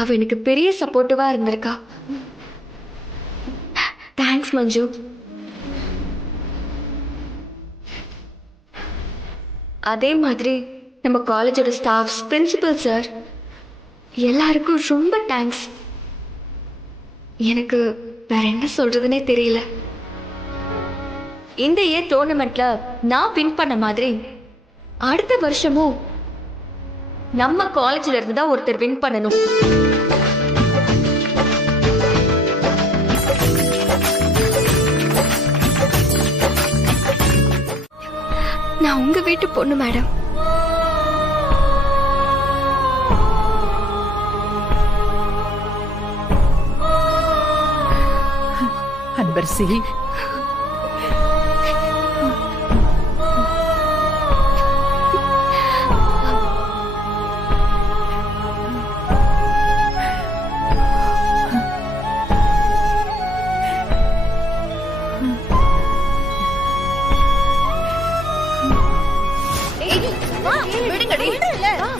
அவ எனக்கு பெரிய சப்போர்ட்டிவா இருந்திருக்கா. தேங்க்ஸ் மஞ்சு. அதே மாதிரி நம்ம காலேஜோட ஸ்டாஃப்ஸ், பிரின்சிபல் சார் எல்லாருக்கும் ரொம்ப தேங்க்ஸ். எனக்கு வேற என்ன சொல்றதுன்னே தெரியல. இந்த இயர் டோர்னமெண்ட்ல நான் வின் பண்ண மாதிரி அடுத்த வருஷமும் நம்ம காலேஜ்ல இருந்து தான் ஒருத்தர் வின் பண்ணணும். நான் உங்க வீட்டு பொண்ணு மேடம். அன்பரசி,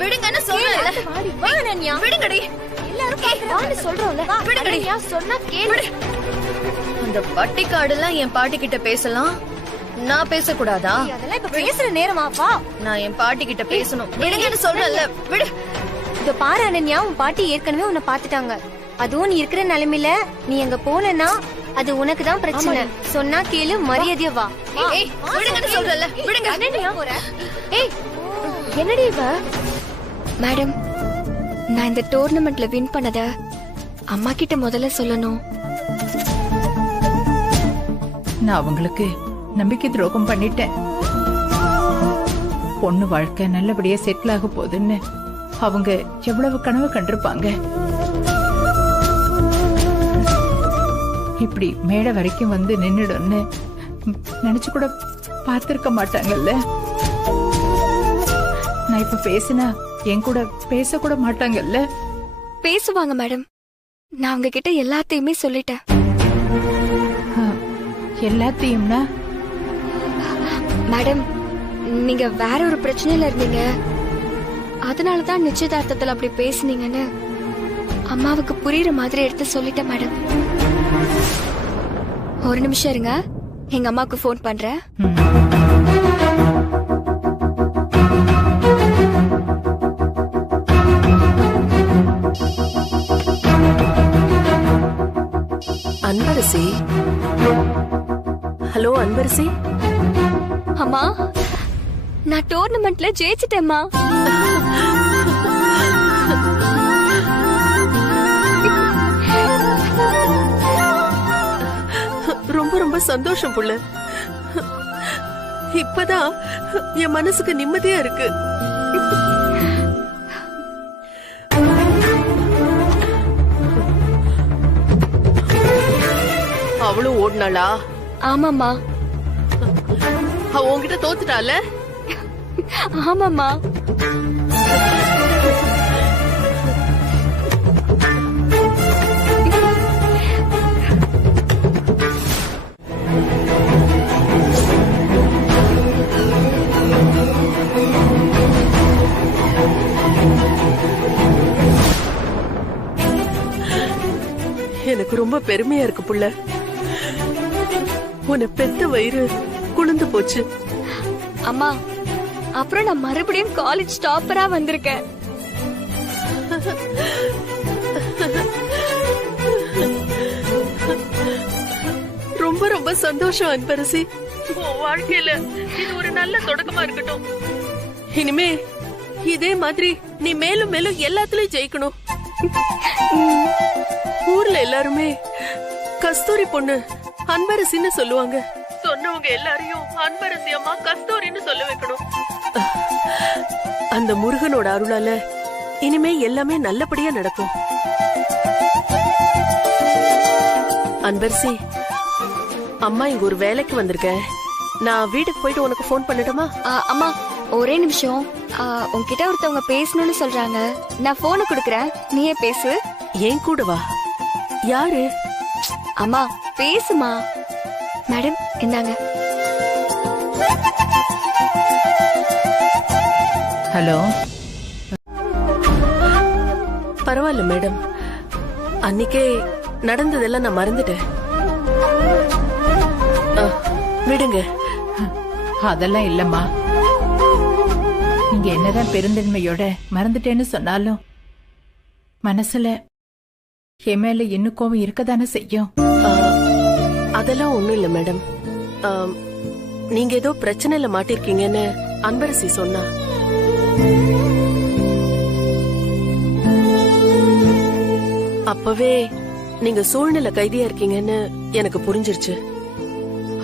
விடுங்கன்னு சொல்றேன்ல. விடுங்கடி. எல்லாரும் சொல்றோம்ல. விடுங்கடி. சொன்னா கேளு. அந்த பட்டிக்காடுலாம் என் பாட்டி கிட்ட பேசலாம், நான் பேசக்கூடாதா? அதெல்லாம் இப்ப பேசுற நேரமா? வா, நான் என் பாட்டி கிட்ட பேசணும். விடுங்கன்னு சொல்றேன்ல. விடு. இத பாரு அனன்யா, உன் பாட்டி ஏற்கனவே உன்னை பாத்துட்டாங்க. அதுவும் நீ இருக்கிற நிலைமையில நீ அங்க போனா அது உனக்கு தான் பிரச்சனை. சொன்னா கேளு, மரியாதையா வா. ஏய், விடுங்கன்னு சொல்றேன்ல. விடுங்க. அனன்யா, ஏய் என்னடி இவ? மேடம், நான் இந்த டோர்னமெண்ட்ல வின் பண்ணத அம்மா கிட்ட முதல்ல சொல்லணும். நான் அவங்களுக்கு நம்பிக்கை துரோகம் பண்ணிட்டேன். பொண்ணு வாழ்க்கை நல்லபடியா செட்டில் ஆக போகுதுன்னு அவங்க எவ்வளவு கனவு கண்டிருப்பாங்க. இப்படி மேடை வரைக்கும் வந்து நின்னுடும்னு நினைச்சு கூட பார்த்திருக்க மாட்டாங்கல்ல. நான் இப்ப பேசினா என் கூட பேச கூட மாட்டாங்கல்ல. பேசுவாங்க மேடம். நான் அவங்க கிட்ட எல்லாத்தையுமே சொல்லிட்டேன். எல்லாத்தையும்னா? மேடம், நீங்க வேற ஒரு பிரச்சனையில இருந்தீங்க, அதனாலதான் நிச்சயதார்த்தத்துல அப்படி பேசுனீங்கன்னு அம்மாவுக்கு புரியுற மாதிரி எடுத்து சொல்லிட்டேன் மேடம். ஒரு நிமிஷம் இருங்க, எங்க அம்மாவுக்கு போன் பண்றேன். அன்பரசி, ஹலோ அன்பரசி. அம்மா, நான் டோர்னமெண்ட்ல ஜெயிச்சிட்டேம்மா. ரொம்ப ரொம்ப சந்தோஷம் புள்ள. இப்பதான் என் மனசுக்கு நிம்மதியா இருக்கு. அவளும் ஓடினாளா? ஆமாம்மா. அவ உன்கிட்ட தோத்துட்டால? ஆமாம்மா. எனக்கு ரொம்ப பெருமையா இருக்கு புள்ள. உன்னை பெத்த வயிறு குளிர்ந்து போச்சு. அம்மா, அப்புறம் நான் மறுபடியும் காலேஜ் டாப்பரா வந்திருக்கேன். ரொம்ப ரொம்ப சந்தோஷம் அன்பரசி. உன் வாழ்க்கையில இது ஒரு நல்ல தொடக்கமா இருக்கட்டும். இனிமே இதே மாதிரி நீ மேலும் மேலும் எல்லாத்துலயும் ஜெயிக்கணும். ஊர்ல எல்லாருமே கஸ்தூரி பொண்ணு அன்பரசின்னு சொல்லுவாங்க. சொன்னவங்க எல்லாரையும் அன்பரசி அம்மா கஸ்தூரின்னு சொல்ல வைக்கணும். அந்த முருகனோட அருளால இனிமே எல்லாமே நல்லபடியா நடக்கும். அன்பரசி, அம்மா இங்க ஒரு வேலைக்கு வந்திருக்கேன். நான் வீட்டுக்கு போயிட்டு உனக்கு ஃபோன் பண்ணட்டுமா? அம்மா ஒரே நிமிஷம். உன்கிட்ட ஒருத்தவங்க பேசணும்னு சொல்றாங்க. நான் போனை கொடுக்கறேன், நீயே பேசு. ஏன் கூட வா. யாரு? அம்மா பேசுமா. மேடம் இந்தாங்க. ஹலோ. பரவாயில்ல மேடம், அன்னைக்கே நடந்ததெல்லாம் நான் மறந்துட்டேன். விடுங்க. அதெல்லாம் இல்லம்மா. நீங்க என்னதான் பெருந்தன்மையோட மறந்துட்டேன்னு சொன்னாலும் மனசுல என் மேல இன்னும் கோவம் இருக்கதானே செய்யும். அதெல்லாம் ஒண்ணும் இல்ல மேடம். நீங்க ஏதோ பிரச்சனையில மாட்டிருக்கீங்கன்னு அன்பரசி சொன்னா. அப்பவே நீங்க சூழ்நிலை கைதியா இருக்கீங்கன்னு எனக்கு புரிஞ்சிருச்சு.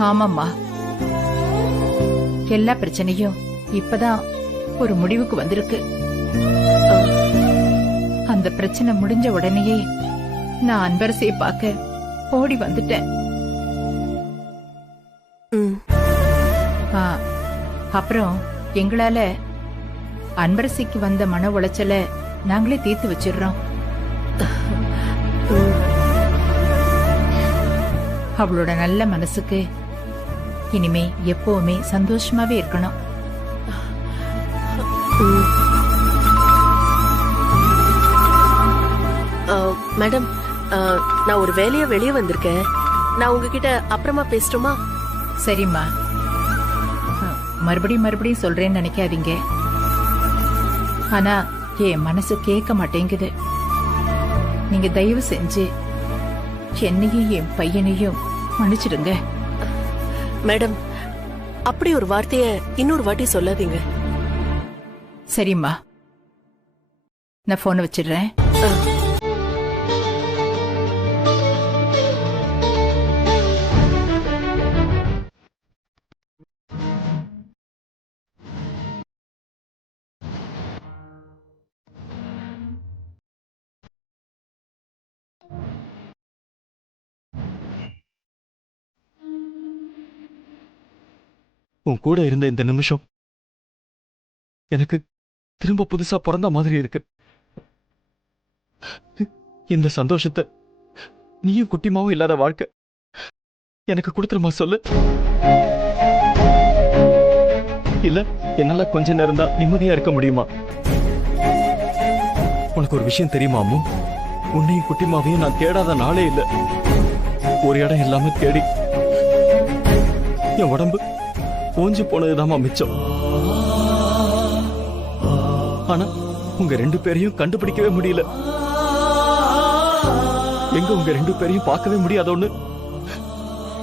ஆமாம்மா, எல்லா பிரச்சனையும் இப்பதான் ஒரு முடிவுக்கு வந்திருக்கு. அந்த பிரச்சனை முடிஞ்ச உடனேயே நான் அன்பரசியை பார்க்க ஓடி வந்துட்டேன். அப்புறம் எங்களால அன்பரசிக்கு வந்த மன உளைச்சல நாங்களே தீர்த்து வச்சிடுறோம். அவளோட நல்ல மனசுக்கு இனிமே எப்பவுமே சந்தோஷமாவே இருக்கணும். மேடம், நான் ஒரு வேலையா வெளியே வந்திருக்கேன். நான் உங்ககிட்ட அப்புறமா பேசட்டுமா? சரிம்மா. மறுபடியும் சொல்றேன்னு நினைக்காதீங்க. ஆனா என் மனசு கேட்க மாட்டேங்குது. நீங்க தயவு செஞ்சு என்னையும் என் பையனையும் மன்னிச்சிடுங்க. மேடம், அப்படி ஒரு வார்த்தைய இன்னொரு வாட்டி சொல்லாதீங்க. சரிம்மா, நான் போனை வச்சிடுறேன். உன் கூட இருந்த இந்த நிமிஷம் எனக்கு திரும்ப புதுசா பிறந்த மாதிரி இருக்கு. இந்த சந்தோஷத்தை நீயும் குட்டிமாவும் இல்லாத வாழ்க்கை எனக்கு கொடுத்துருமா சொல்லு. இல்ல என்னால கொஞ்ச நேரம் தான் நிம்மதியா இருக்க முடியுமா? உனக்கு ஒரு விஷயம் தெரியுமா அம்மு? உன்னையும் குட்டிமாவையும் நான் தேடாத நாளே இல்லை. ஒரு இடம் இல்லாம தேடி என் உடம்பு ஓஞ்சு போனதுதாமா மிச்சம். ஆனா உங்க ரெண்டு பேரையும் கண்டுபிடிக்கவே முடியல. எங்க உங்க ரெண்டு பேரையும் பார்க்கவே முடியாதோன்னு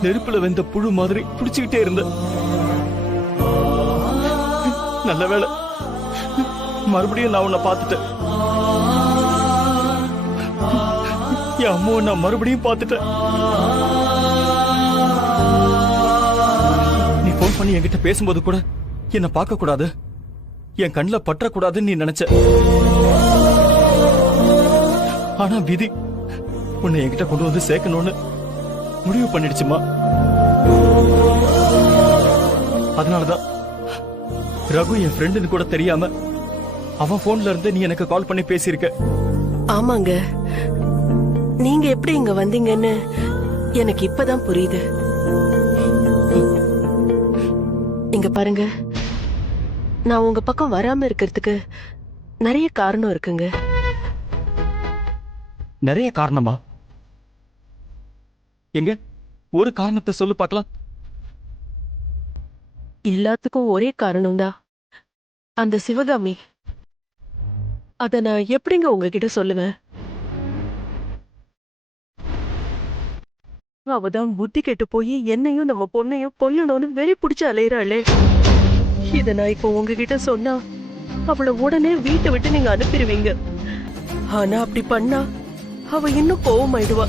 நெருப்புல வெந்த புழு மாதிரி பிடிச்சுக்கிட்டே இருந்த. நல்ல வேளை மறுபடியும் நான் உன்னை பார்த்துட்டேன். என் அம்மாவை நான் மறுபடியும் பார்த்துட்டேன். நீ போன் பண்ணி என்கிட்ட பேசும்போது கூட என்ன பார்க்க கூடாது, என் கண்ணில் பற்றக்கூடாதுன்னு நீ நினைச்ச. ஆனா விதி உன்னை என்கிட்ட கொண்டு வந்து சேர்க்கணும்னு முடிவு பண்ணிடுச்சுமா. அதனாலதான் ரகு என் ஃப்ரெண்டுன்னு கூட தெரியாம அவன் போன்ல இருந்து நீ எனக்கு கால் பண்ணி பேசியிருக்க. ஆமாங்க, நீங்க எப்படி இங்க வந்தீங்கன்னு எனக்கு இப்பதான் புரியுது. இங்க பாருங்க, நான் உங்க பக்கம் வராம இருக்கிறதுக்கு நிறைய காரணம் இருக்குங்க. நிறைய காரணமா? எங்க ஒரு காரணத்தை சொல்லு பார்க்கலாம். எல்லாத்துக்கும் ஒரே காரணம் தான், அந்த சிவகாமி. அத நான் எப்படிங்க உங்ககிட்ட சொல்லுவேன்? அவதான் புத்தி கெட்டு போய் என்னையும் நம்ம பொண்ணையும் கொல்லணும்னு வெறி பிடிச்சு அலையறாளே. இத நான் இப்போ உங்ககிட்ட சொன்னா அவளை உடனே வீட்டை விட்டு நீங்க அனுப்பிடுவீங்க. ஆனா அப்படி பண்ணா அவ இன்னும் கோவமாயிடுவா.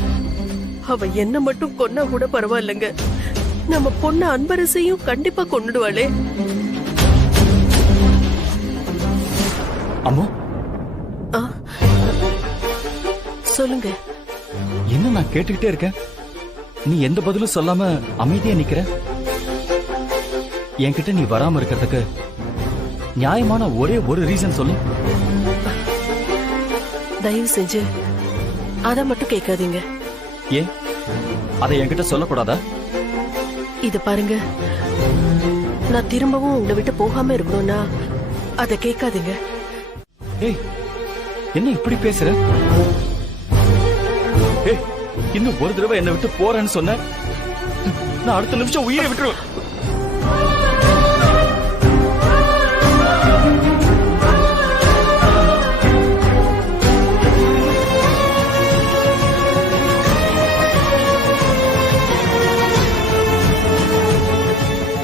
அவ என்ன மட்டும் கொன்னா கூட பரவாயில்லைங்க, நம்ம பொண்ணு அன்பரசையும் கண்டிப்பா கொன்னுடுவாளே. அம்மா சொல்லுங்க. என்ன நான் கேட்டுக்கிட்டே இருக்கேன், நீ எந்த பதிலும் சொல்லாம அமைதியா நிக்கிற. என்கிட்ட நீ வராம இருக்கிறதுக்கு நியாயமான ஒரே ஒரு ரீசன் சொல்லு. தயவு செஞ்சு அத மட்டும் கேட்காதீங்க. ஏன் அதை என்கிட்ட சொல்லக்கூடாதா? இது பாருங்க, நான் திரும்பவும் உங்களை விட்டு போகாம இருக்கணும்னா அத கேட்காதீங்க. ஏய், என்ன இப்படி பேசுற? ஏய், இன்னும் ஒரு தடவை என்னை விட்டு போறேன்னு சொன்ன, நான் அடுத்த நிமிஷம் உயிரை விட்டுருவேன்.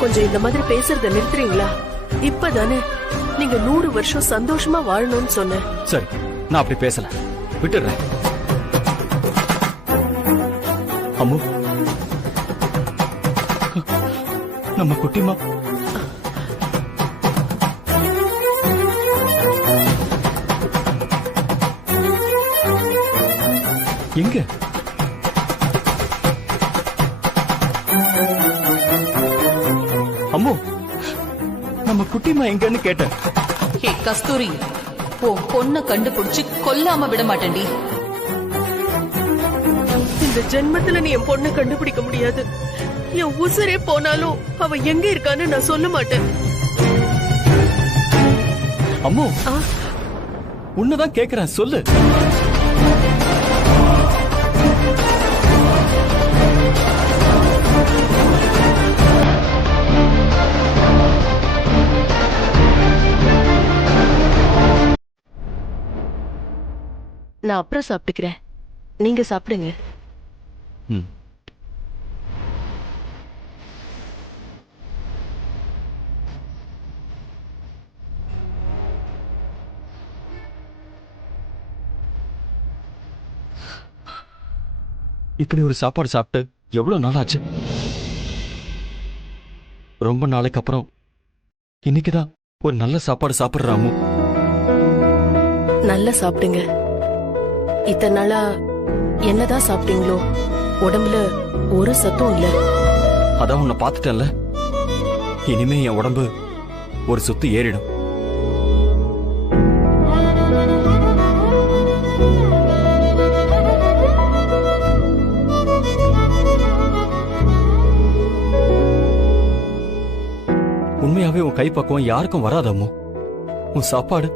கொஞ்சம் இந்த மாதிரி பேசுறத நிறுத்துறீங்களா? இப்பதானே நீங்க 100 வருஷம் சந்தோஷமா வாழணும்னு சொன்னேன். சரி, நான் அப்படி பேசல, விட்டுடுறேன். அம்மு, நம்ம குட்டிமா எங்க? அம்மு, நம்ம குட்டிமா எங்கன்னு கேட்டேன். ஹே கஸ்தூரி, உன் பொண்ண கண்டுபிடிச்சு கொல்லாம விட மாட்டேன்டி. இந்த ஜென்மத்துல நீ என் பொண்ணை கண்டுபிடிக்க முடியாது. என் உசுரே போனாலும் அவ எங்க இருக்கான்னு நான் சொல்ல மாட்டேன். அம்மு, உன்னதான் கேக்குறேன், சொல்லு. நான் அப்புறம் சாப்பிட்டுக்கிறேன், நீங்க சாப்பிடுங்க. இப்படி ஒரு சாப்பாடு சாப்பிட்டு எவ்வளவு நாள் ஆச்சு? ரொம்ப நாளைக்கு அப்புறம் இன்னைக்குதான் ஒரு நல்ல சாப்பாடு சாப்பிடுறாமோ. நல்லா சாப்பிடுங்க. இத்தனை நாளா என்னதான் சாப்பிட்டீங்களோ, உடம்புல ஒரு சத்தும் இல்ல. அதான் உன்னை பார்த்துட்டேன்ல, இனிமே என் உடம்பு ஒரு சுத்து ஏறிடும். உண்மையாவே உன் கைப்பக்குவம் யாருக்கும் வராது அம்மு. உன் சாப்பாடு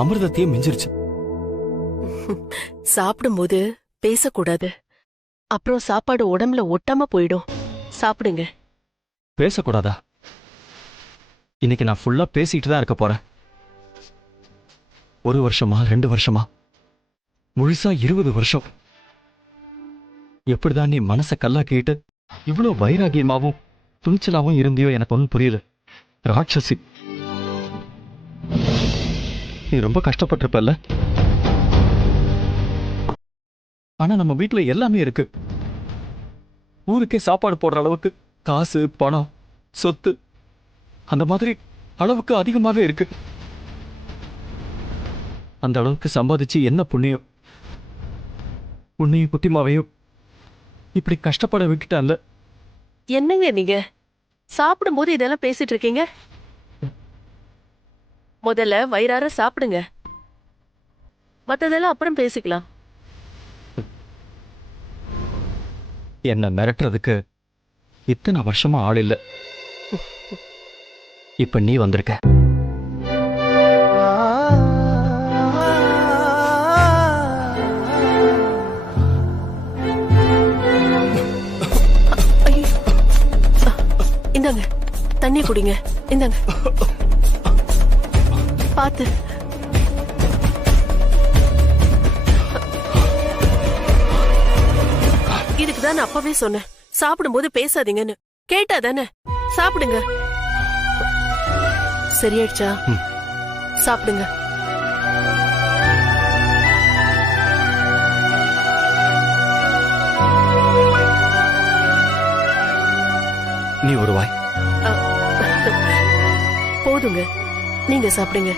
அமிர்தத்தையே மிஞ்சிருச்சு. சாப்பிடும்போது பேசக்கூடாது, அப்புறம் சாப்பாடு உடம்புல ஒட்டாம போயிடும். சாப்பிடுங்க. பேசக்கூடாதா? இன்னைக்கு நான் ஃபுல்லா பேசிட்டு தான் இருக்க போறேன். 1 வருஷமா 2 வருஷமா முழுசா 20 வருஷம் எப்படிதான் நீ மனசை கல்லாக்கிட்டு இவ்வளவு வைராகியமாவும் துணிச்சலாவும் இருந்தியோ எனக்கு ஒன்றும் புரியல. ராட்சசி, நீ ரொம்ப கஷ்டப்பட்டிருப்பல்ல. ஆனா நம்ம வீட்டுல எல்லாமே இருக்கு. ஊருக்கே சாப்பாடு போடுற அளவுக்கு காசு, பணம், சொத்து அந்த மாதிரி அளவுக்கு அதிகமாவே இருக்கு. அந்த அளவுக்கு சம்பாதிச்சு என்ன புண்ணியம்? உன்னையும் குட்டிமாவையும் இப்படி கஷ்டப்பட விட்டுட்டான்ல. என்னங்க நீங்க சாப்பிடும்போது இதெல்லாம் பேசிட்டு இருக்கீங்க? முதல்ல வயிறார சாப்பிடுங்க, மத்ததெல்லாம் அப்புறம் பேசிக்கலாம். என்ன மிரட்டுறதுக்கு இத்தனை வருஷமா ஆள் இல்ல. இப்ப நீ வந்திருக்க. இந்தாங்க தண்ணி குடிங்க. இந்தாங்க, பாத்து. இதுக்குதான் அதான் அப்பவே சொன்னேன், சாப்பிடும்போது பேசாதீங்கன்னு. கேட்டா தானே? சாப்பிடுங்க. சரியாயிடுச்சா? சாப்பிடுங்க. நீ ஒரு வாய். போதுங்க, நீங்க சாப்பிடுங்க.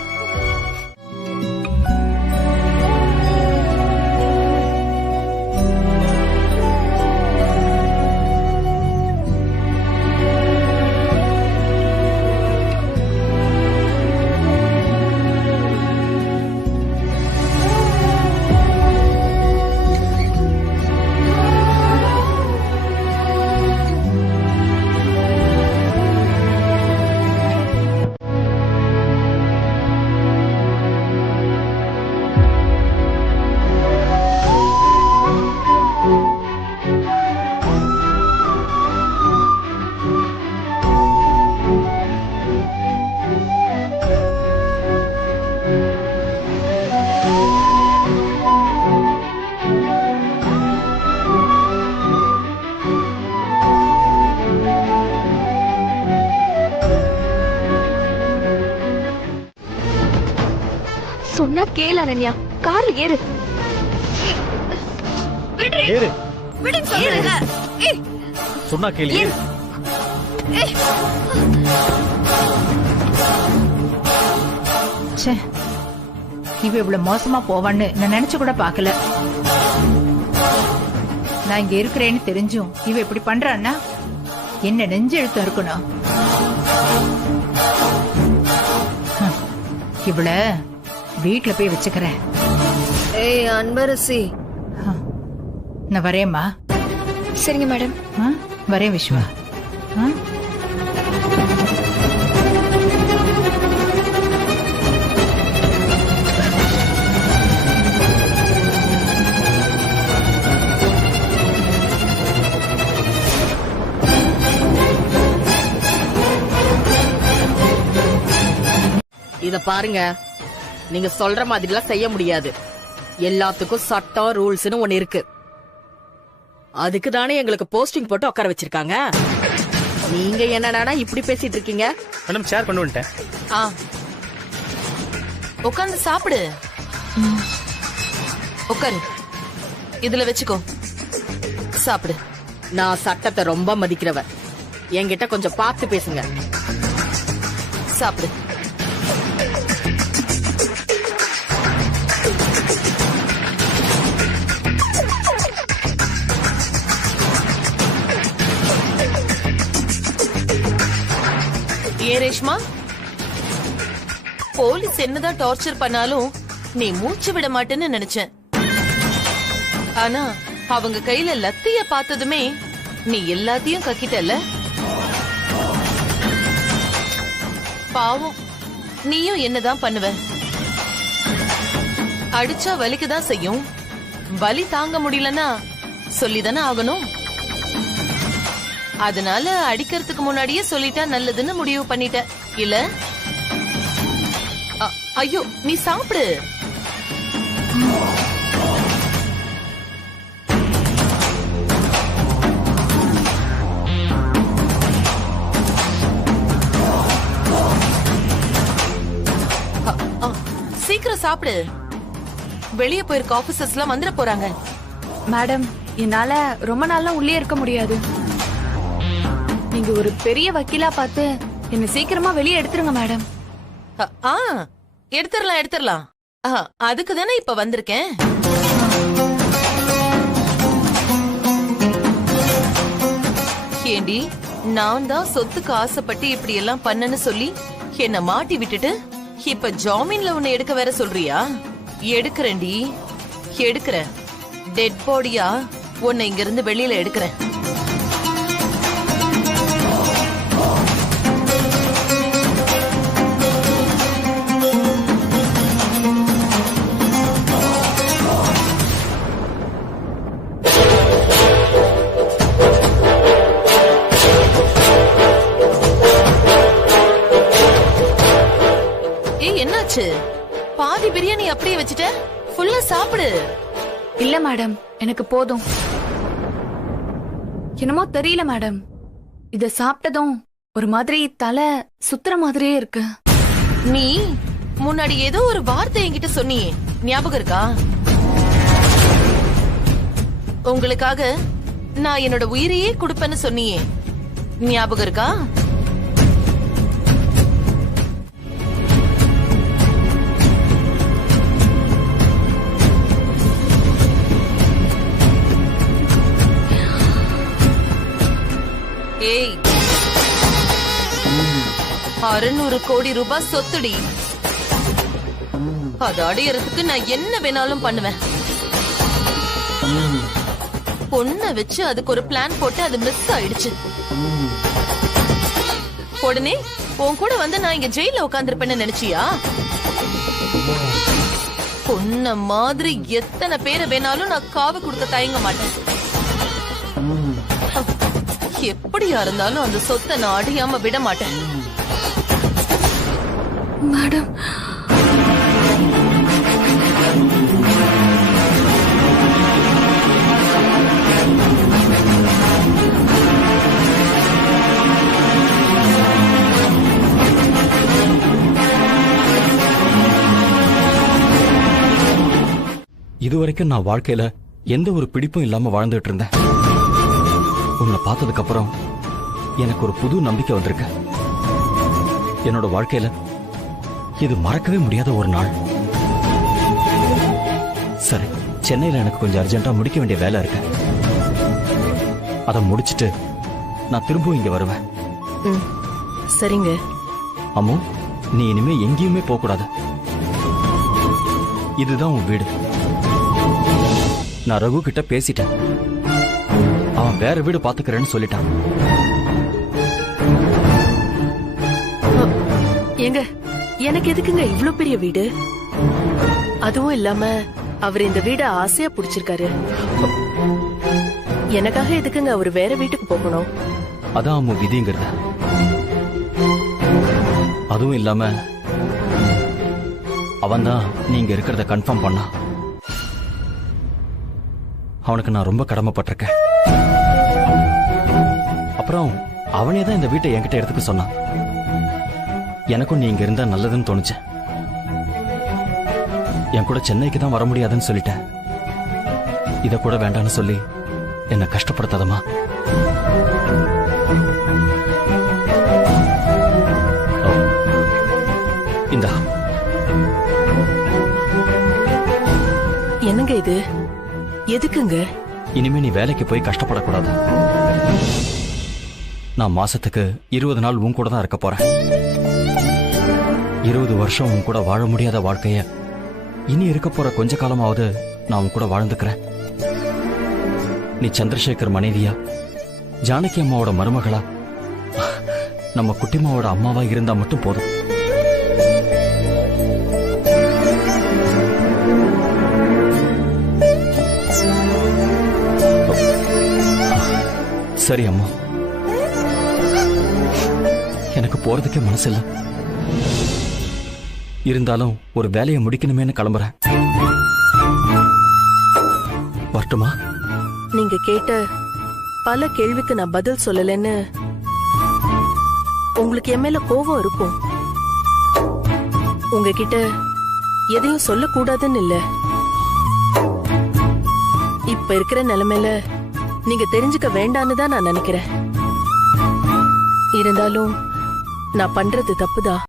சொன்னா கேளு அனன்யா, கார்ல ஏறு. ஏறு. சொன்னா கேளு. ச்சே, இவ இவ்வளவு மோசமா போவான்னு நான் நினைச்சு கூட பாக்கல. நான் இங்க இருக்கிறேன்னு தெரிஞ்சும் இவ இப்படி பண்றான்னா என்ன நெஞ்சு எழுத்து இருக்கணும். இவள வீட்டுல போய் வச்சுக்கிறேன். ஏய் அன்பரசி, நான் வரேம்மா. சரிங்க மேடம். வரேன் விஸ்வா. இத பாருங்க, நீங்க சொல்ற மாதிரிலாம் செய்ய முடியாது. எல்லாத்துக்கும் சட்டம் ரூல்ஸ்னு ஒண்ணு இருக்கு. அதுக்கு தானே எங்களுக்கு போஸ்டிங் போட்டு உட்கார வச்சிருக்காங்க. நீங்க என்னடா இப்படி பேசிட்டு இருக்கீங்க? மேடம் ஷேர் பண்ண வந்துட்டேன். உட்கார்ந்து சாப்பிடு. உட்காரு, இதுல வச்சுக்கோ, சாப்பிடு. நான் சட்டத்தை ரொம்ப மதிக்கிறவ. என்கிட்ட கொஞ்சம் பார்த்து பேசுங்க. சாப்பிடு. ஏ ரேஷ்மா, போலீஸ் என்னதான் டார்ச்சர் பண்ணாலும் நீ மூச்சு விட மாட்டேன்னு நினைச்சேன். ஆனா அவங்க கையில லத்திய பார்த்ததுமே நீ எல்லாத்தையும் கக்கிட்டல. பாவம், நீயும் என்னதான் பண்ணுவ? அடிச்சா வலிக்குதான் செய்யும். வலி தாங்க முடியலன்னா சொல்லிதானே ஆகணும். அதனால அடிக்கிறதுக்கு முன்னாடியே சொல்லிட்டா நல்லதுன்னு முடிவு பண்ணிட்ட இல்ல? ஐயோ, நீ சாப்பிடு. சீக்கிரம் சாப்பிடு. வெளியே போயிருக்க ஆபீசர்ஸ் எல்லாம் வந்துட போறாங்க. மேடம், என்னால ரொம்ப நாளா உள்ளே இருக்க முடியாது. நீங்க ஒரு பெரிய வக்கீலா பார்த்து என்ன சீக்கிரமா வெளியே எடுத்துருங்க மேடம். எடுத்துடலாம் எடுத்துடலாம். அதுக்கு தானே இப்ப வந்திருக்கேன். ஏண்டி, நான் தான் சொத்துக்கு ஆசைப்பட்டு இப்படி எல்லாம் பண்ணன்னு சொல்லி என்ன மாட்டி விட்டுட்டு இப்ப ஜாமீன்ல உன்னை எடுக்க வேற சொல்றியா? எடுக்கிறேன்டி, எடுக்கிறேன். டெட் பாடியா உன்னை இங்க இருந்து வெளியில எடுக்கிறேன். என்னாச்சு? பாதி பிரியாணி அப்படியே வச்சுட்ட, ஃபுல்லா சாப்பிடு. இல்ல மேடம், எனக்கு போதும். என்னமோ தெரியல மேடம், இத சாப்பிட்டதும் ஒரு மாதிரி தலை சுத்துற மாதிரியே இருக்கு. நீ முன்னாடி ஏதோ ஒரு வார்த்தை என்கிட்ட சொன்னியே, ஞாபகம் இருக்கா? உங்களுக்காக நான் என்னோட உயிரையே கொடுப்பேன்னு சொன்னியே, ஞாபகம் இருக்கா? ஏய், 600 கோடி ரூபாய் சொத்துடி. அது அடையறதுக்கு நான் என்ன வேணாலும் பண்ணுவேன். பொண்ண வச்சு அதுக்கு ஒரு பிளான் போட்டு அது மிஸ் ஆயிடுச்சு. உடனே உன் கூட வந்து நான் இங்க ஜெயில உட்கார்ந்திருப்பேன்னு நினைச்சியா? பொண்ண மாதிரி எத்தனை பேரை வேணாலும் நான் காவு கொடுக்க தயங்க மாட்டேன். எப்படியா இருந்தாலும் அந்த சொத்தை நான் அடையாம விட மாட்டேன். மேடம், இதுவரைக்கும் நான் வாழ்க்கையில எந்த ஒரு பிடிப்பும் இல்லாம வாழ்ந்துட்டு இருந்தேன். உன்னை பார்த்ததுக்கு அப்புறம் எனக்கு ஒரு புது நம்பிக்கை வந்திருக்கு. என்னோட வாழ்க்கையில இது மறக்கவே முடியாத ஒரு நாள். சரி, சென்னையில எனக்கு கொஞ்சம் அர்ஜென்ட்டா முடிக்க வேண்டிய வேலை இருக்கு. அதை முடிச்சிட்டு நான் திரும்பவும் இங்க வருவேன். சரிங்க. அம்மு, நீ இனிமே எங்கேயுமே போக கூடாது. இதுதான் உன் வீடு. நான் ரகு கிட்ட பேசிட்டேன். அவன் வேற வீடு பாத்துக்கிறேன்னு சொல்லிட்டான். ஏங்க, எனக்கு எதுக்குங்க இவ்ளோ பெரிய வீடு? அதுவும் இல்லாம அவர் இந்த வீட ஆசையா புடிச்சிருக்காரு. எனக்காக எதுக்குங்க அவர் வேற வீட்டுக்கு போகணும்? அதான் அம்மு விதிங்கிறது. அதுவும் இல்லாம அவன் தான் நீங்க இருக்கிறத கன்ஃபார்ம் பண்ணா. அவனுக்கு நான் ரொம்ப கடமைப்பட்டிருக்கேன். அப்புறம் அவனே தான் இந்த வீட்டை என்கிட்ட எடுத்துக்க சொன்னான். எனக்கும் நீ இங்க இருந்தா நல்லதுன்னு தோணுச்சு. என் கூட சென்னைக்கு தான் வர முடியாதுன்னு சொல்லிட்டேன். இத கூட வேண்டான்னு சொல்லி என்ன கஷ்டப்படுத்தாதமா. இந்தா. என்னங்க இது? எதுக்குங்க? இனிமே நீ வேலைக்கு போய் கஷ்டப்படக்கூடாது. நான் மாசத்துக்கு 20 நாள் உன் கூட தான் இருக்க போறேன். 20 வருஷம் உன் கூட வாழ முடியாத வாழ்க்கைய இனி இருக்க போற கொஞ்ச காலமாவது நான் உன் கூட வாழ்ந்துக்கிறேன். நீ சந்திரசேகர் மனைவியா, ஜானகி அம்மாவோட மருமகளா, நம்ம குட்டிமாவோட அம்மாவா இருந்தா மட்டும் போதும். சரி அம்மா, எனக்கு போறதுக்கே மனசு இல்ல. இருந்தாலும் ஒரு வேலையை முடிக்கணுமேனு கிளம்புறேன். வரட்டுமா? நீங்க கேட்ட பல கேள்விக்கு நான் பதில் சொல்லலன்னு உங்களுக்கு என் மேல கோபம் இருக்கும். உங்ககிட்ட எதையும் சொல்லக்கூடாதுன்னு இல்ல. இப்ப இருக்கிற நிலைமையில நீங்க தெரிஞ்சுக்க வேண்டான்னு தான் நான் நினைக்கிறேன். இருந்தாலும் நான் பண்றது தப்புதான்.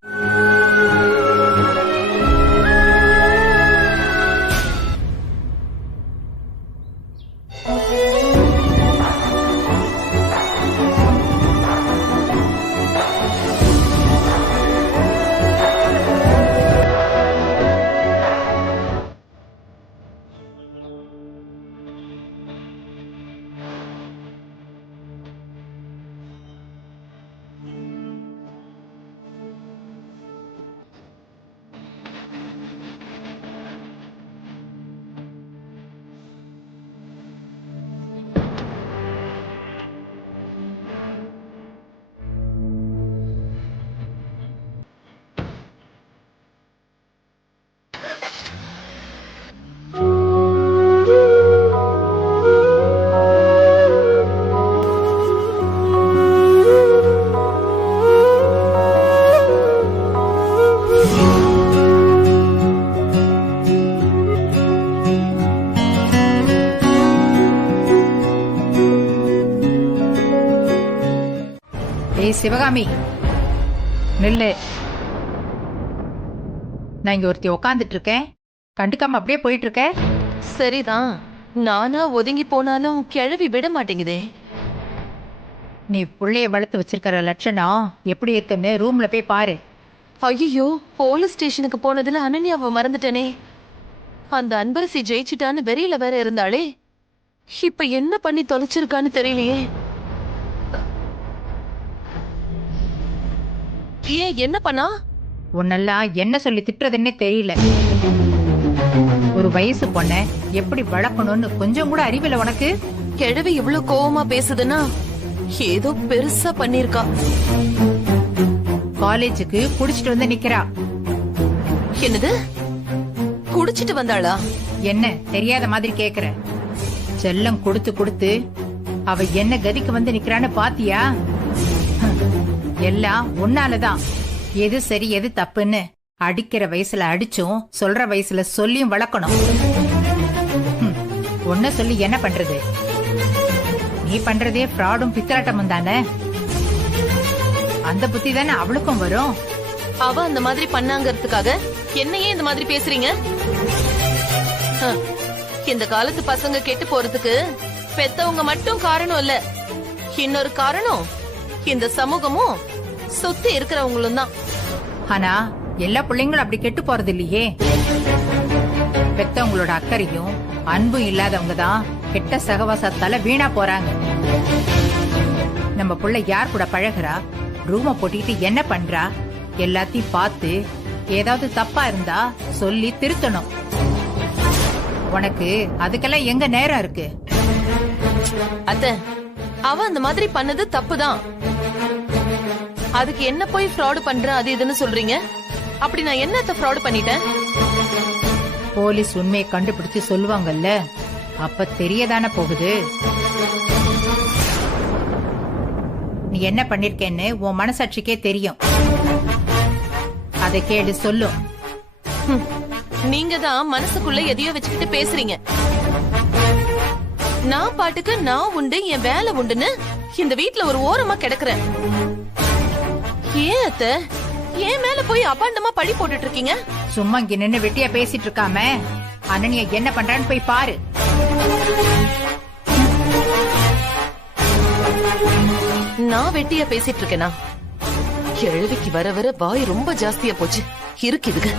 ஏய் சிவகாமி நில்லு. நான் இங்க ஒருத்தி உக்காந்துட்டு இருக்கேன், கண்டுக்காம அப்படியே போயிட்டு இருக்க. சரிதான், நானா ஒதுங்கி போனாலும் கிழவி விட மாட்டேங்குதே. நீ புள்ளைய வளர்த்து வச்சிருக்கிற லட்சணம் எப்படி இருக்குன்னு ரூம்ல போய் பாரு. ஐயோ, போலீஸ் ஸ்டேஷனுக்கு போனதுல அனன்யாவை மறந்துட்டேனே. அந்த அன்பரசி ஜெயிச்சிட்டான்னு வெறியில வேற இருந்தாளே, இப்ப என்ன பண்ணி தொலைச்சிருக்கான்னு தெரியலையே. ஏன் என்ன பண்ணா? உன்னெல்லாம் என்ன சொல்லி திட்டுறதுன்னே தெரியல. ஒரு வயசு பொண்ண எப்படி வளர்க்கணும்னு கொஞ்சம் கூட அறிவில்லை உனக்கு? கிழவி இவ்வளவு கோவமா பேசுதுன்னா ஏதோ பெருசா பண்ணிருக்கா. காலேஜுக்கு குடிச்சிட்டு வந்து நிக்கிறா. என்னது, குடிச்சிட்டு வந்தாளா? என்ன தெரியாத மாதிரி கேக்குற? செல்லம் கொடுத்து கொடுத்து அவ என்ன கதிக்கு வந்து நிக்கிறான்னு பாத்தியா? எல்லாம் உன்னாலதான். எது சரி எது தப்புன்னு அடிக்கிற வயசுல அடிச்சும் சொல்ற வயசுல சொல்லியும் வளர்க்கணும். ஒன்ன சொல்லி என்ன பண்றது? நீ பண்றதே ஃப்ராடும் பித்தலாட்டமும் தானே. அந்த புத்தி தானே அவளுக்கும் வரும். அவ அந்த மாதிரி பண்ணாங்கிறதுக்காக என்னையே இந்த மாதிரி பேசுறீங்க? இந்த காலத்து பசங்க கெட்டு போறதுக்கு பெத்தவங்க மட்டும் காரணம் இல்ல, இன்னொரு காரணம் இந்த சமூகமும் சுத்தி இருக்கிறவங்களும் தான். ஆனா எல்லா பிள்ளைங்களும் அப்படி கெட்டு போறது இல்லையே. பெத்தவங்களோட அக்கறையும் அன்பும் இல்லாதவங்க தான் கெட்ட சகவாசத்தால வீணா போறாங்க. நம்ம புள்ள யார் கூட பழகுறா, ரூம போட்டிக்கிட்டு என்ன பண்றா, எல்லாத்தையும் பார்த்து ஏதாவது தப்பா இருந்தா சொல்லி திருத்தணும். உனக்கு அதுக்கெல்லாம் எங்க நேரம் இருக்கு? அத்தை, அவ அந்த மாதிரி பண்ணது தப்புதான். அதுக்கு என்ன போய் ஃப்ராட் பண்ற அது இதுன்னு சொல்றீங்க? அப்படி நான் என்னத்த ஃப்ராட் பண்ணிட்டேன்? போலீஸ் உண்மையை கண்டுபிடிச்சு சொல்லுவாங்கல்ல, அப்ப தெரியதானே போகுது. நீ என்ன பண்ணிருக்கேன்னு உன் மனசாட்சிக்கே தெரியும். அதை கேடு சொல்லும். நீங்க தான் மனசுக்குள்ள எதையோ வச்சுக்கிட்டு பேசுறீங்க. நான் பாட்டுக்கு நான் உண்டு, என் வேலை உண்டுன்னு இந்த வீட்ல ஒரு ஓரமா கிடக்குறேன். ஏன் அத்தை, ஏன் மேல போய் அபாண்டமா பழி போட்டுட்டு இருக்கீங்க? சும்மா இங்க நின்னு வெட்டியா பேசிட்டு இருக்காம அனன்யா என்ன பண்றான்னு போய் பாரு. நான் வெட்டியா பேசிட்டு இருக்கேனா? கிழவிக்கு வர வர வாய் ரொம்ப ஜாஸ்தியா போச்சு. இருக்குதுங்க.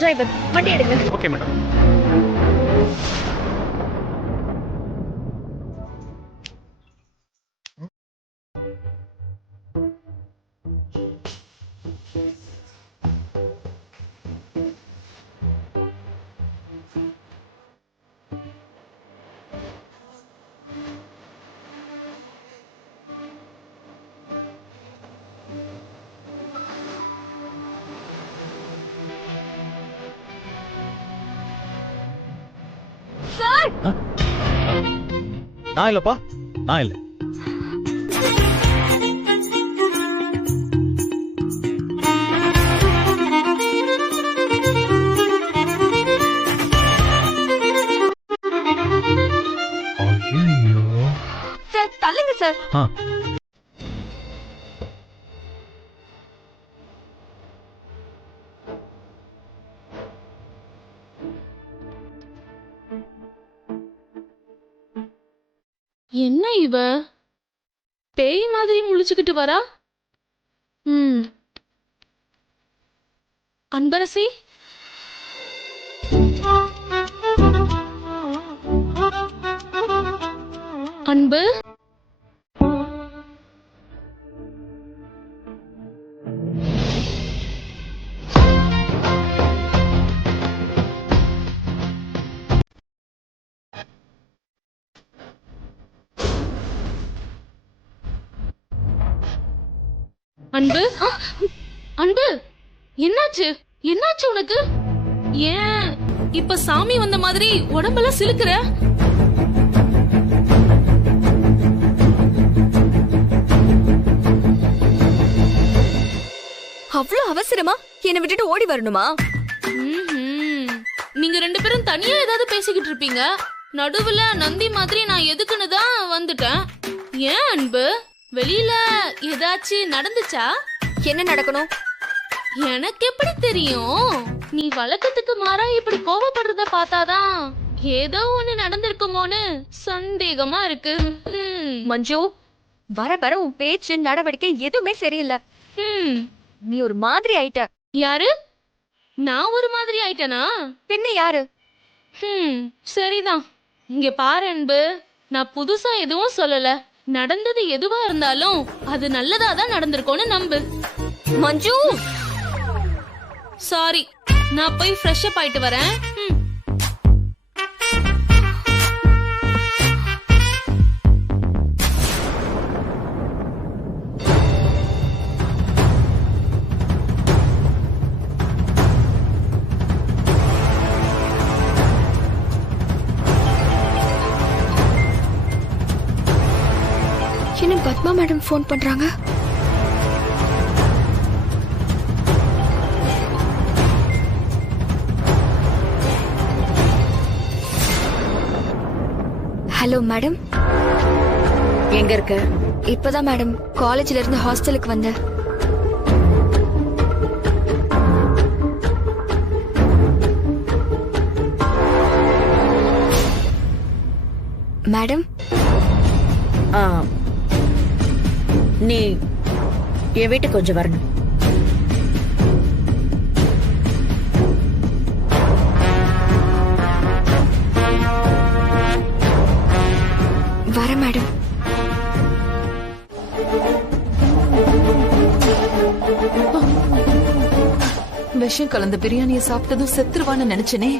டிரைவர் வண்டி எடுங்க. Okay madam. நான் இல்லப்பா, நான் இல்ல. சார் தள்ளுங்க சார். என்ன இவ பேய் மாதிரி முழிச்சுக்கிட்டு வரா. அன்பரசி, அன்பு, அன்பு, அன்பு, என்னாச்சு? என்னாச்சு உனக்கு? ஏன் இப்ப சாமி வந்த மாதிரி உடம்பெல்லாம் சிலுக்குற? அவ்வளவு அவசரமா என்னை விட்டுட்டு ஓடி வரணுமா? நீங்க 2 பேரும் தனியா ஏதாவது பேசிக்கிட்டு இருப்பீங்க. நடுவுல நந்தி மாதிரி நான் எதுக்குன்னு தான் வந்துட்டேன். ஏன் அன்பு, வெளியில ஏதாச்சும் நடந்துச்சா? என்ன நடக்கணும்? எனக்கு எப்படி தெரியும்? நீ வழக்கத்துக்கு மாறா இப்படி கோவப்படுறத பார்த்தாதான் ஏதோ ஒண்ணு நடந்திருக்குமோன்னு சந்தேகமா இருக்கு. மஞ்சு, வர வர உன் பேச்சு நடவடிக்கை எதுவுமே சரியில்லை. நீ ஒரு மாதிரி ஆயிட்ட. யாரு? நான் ஒரு மாதிரி ஆயிட்டனா? பின்ன யாரு? சரிதான். இங்க பாரு அன்பு, நான் புதுசா எதுவும் சொல்லல. நடந்தது எதுவா இருந்தாலும் அது நல்லதா தான் நடந்திருக்கும்னு நம்பு. மஞ்சு, சாரி, நான் போய் ஃப்ரெஷ் அப் ஆயிட்டு வரேன். என்ன பத்மா மேடம் ஃபோன் பண்றாங்க? Hello madam. எங்க இருக்க? இப்பதான் மேடம் காலேஜ்ல இருந்து ஹாஸ்டலுக்கு வந்தேன். மேடம், நீ என் வீட்டுக்கு கொஞ்சம் வரணும். வர மேடம். விஷம் கலந்த பிரியாணியை சாப்பிட்டதும் செத்துருவான்னு நினைச்சனே.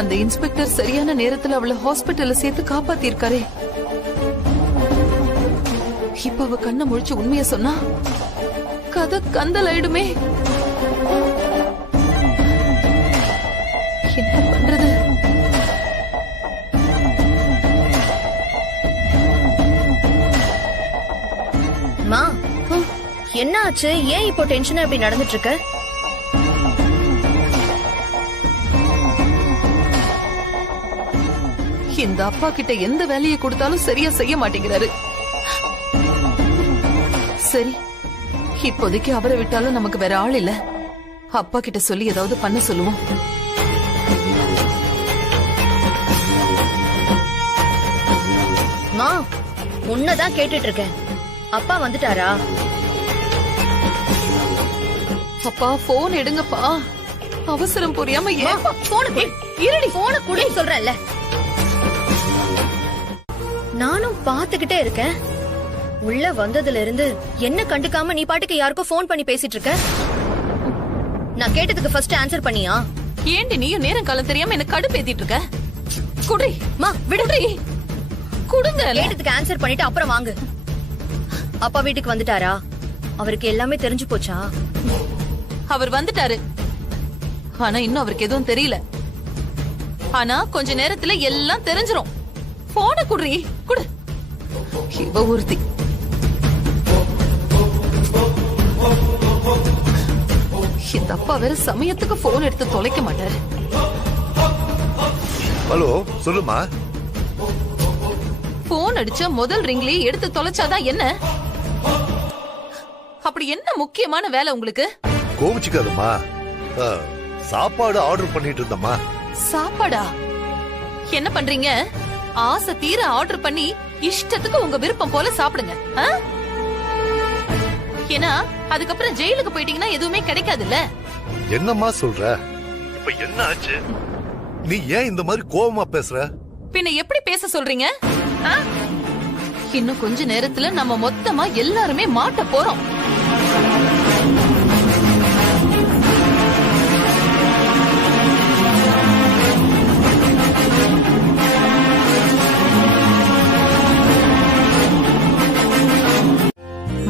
அந்த இன்ஸ்பெக்டர் சரியான நேரத்துல அவளை ஹாஸ்பிட்டல்ல சேர்த்து காப்பாத்திருக்காரே. இப்ப அவ கண்ணை முழிச்சு உண்மைய சொன்னா கதை கந்தல் ஆயிடுமே. என்ன பண்றது? மா, என்ன ஆச்சு? ஏன் இப்போ டென்ஷனா இப்படி நடந்துட்டு இருக்க? இந்த அப்பா கிட்ட எந்த வேலையை கொடுத்தாலும் சரியா செய்ய மாட்டேங்கிறாரு. சரி, இப்போதைக்கு அவரை விட்டாலும் நமக்கு வேற ஆள் இல்ல. அப்பா கிட்ட சொல்லி ஏதாவது பண்ண சொல்லுவோம். மா, உன்னதான் கேட்டுட்டு இருக்கேன். அப்பா வந்துட்டாரா? அப்பா போன் எடுங்கப்பா. அவசரம் புரியாம ஏன் இருடி, போன கூட சொல்றேன்ல. நானும் பாத்துக்கிட்டே இருக்கேன். உள்ள வந்ததுல இருந்து என்ன கண்டுக்காம நீ பாட்டுக்கு யாருக்கோ போன் பண்ணி பேசிட்டு இருக்க. நான் கேட்டதுக்கு ஃபர்ஸ்ட் ஆன்சர் பண்ணியா? ஏண்டி நீயும் நேரம் காலம் தெரியாம என்ன கடுப்பேத்திட்டு இருக்க? குடி மா, விடுடி. குடுங்க. கேட்டதுக்கு ஆன்சர் பண்ணிட்டு அப்புறம் வாங்கு. அப்பா வீட்டுக்கு வந்துட்டாரா? அவருக்கு எல்லாமே தெரிஞ்சு போச்சா? அவர் வந்துட்டாரு, ஆனா இன்னும் அவருக்கு எதுவும் தெரியல. ஆனா கொஞ்ச நேரத்துல எல்லாம் தெரிஞ்சிரும். போன குடுறி, குடு. இவ ஒருத்தி. இந்த அப்பா வேற சமயத்துக்கு போன் எடுத்து தொலைக்க மாட்டாரு. ஹலோ, சொல்லுமா. போன் அடிச்ச முதல் ரிங்லயே எடுத்து தொலைச்சாதான் என்ன? அப்படி என்ன முக்கியமான வேலை உங்களுக்கு? கோவிச்சுக்காதம்மா, சாப்பாடு ஆர்டர் பண்ணிட்டு இருந்தம்மா. சாப்பாடா? என்ன பண்றீங்க? ஆசை தீர ஆர்டர் பண்ணி இஷ்டத்துக்கு உங்க விருப்பம் போல சாப்பிடுங்க. ஏன்னா அதுக்கப்புறம் ஜெயிலுக்கு போயிட்டீங்கன்னா எதுவுமே கிடைக்காதுல்ல. என்னம்மா சொல்ற? இப்ப என்ன ஆச்சு? நீ ஏன் இந்த மாதிரி கோவமா பேசுற? பின்ன எப்படி பேச சொல்றீங்க? இன்னும் கொஞ்ச நேரத்துல நம்ம மொத்தமா எல்லாருமே மாட்ட போறோம்.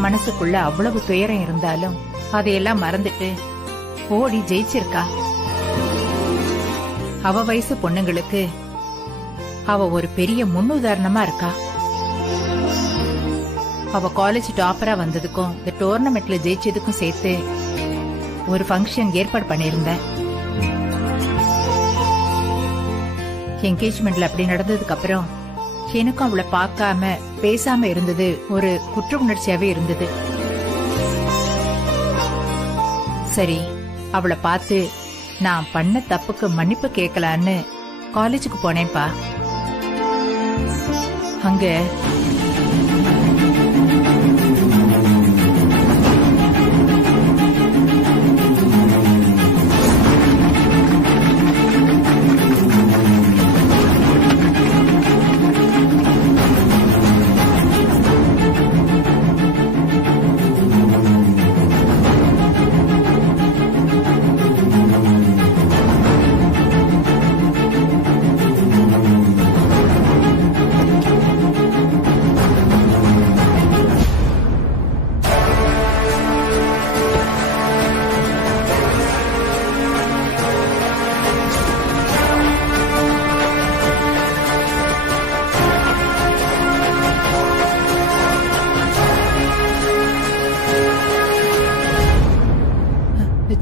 மனசுக்குள்ள அவ்வளவு துயரம் இருந்தாலும் அதையெல்லாம் மறந்துட்டு ஓடி ஜெயிச்சிருக்கா. அவ வயசு பொண்ணுங்களுக்கு அவ ஒரு பெரிய முன்னுதாரணமா இருக்கா. அவ காலேஜ் டாப்பரா வந்ததுக்கும் இந்த டோர்னமெண்ட்ல ஜெயிச்சதுக்கும் சேர்த்து ஒரு ஃபங்க்ஷன் ஏற்பாடு பண்ணிருந்தேன். என்கேஜ்மெண்ட்ல அப்படி நடந்ததுக்கு அப்புறம் எனக்கும் அவளை பார்க்காம பேசாம இருந்தது ஒரு குற்ற உணர்ச்சியாவே இருந்தது. சரி, அவளை பார்த்து நான் பண்ண தப்புக்கு மன்னிப்பு கேட்கலான்னு காலேஜுக்கு போனேன்பா. அங்க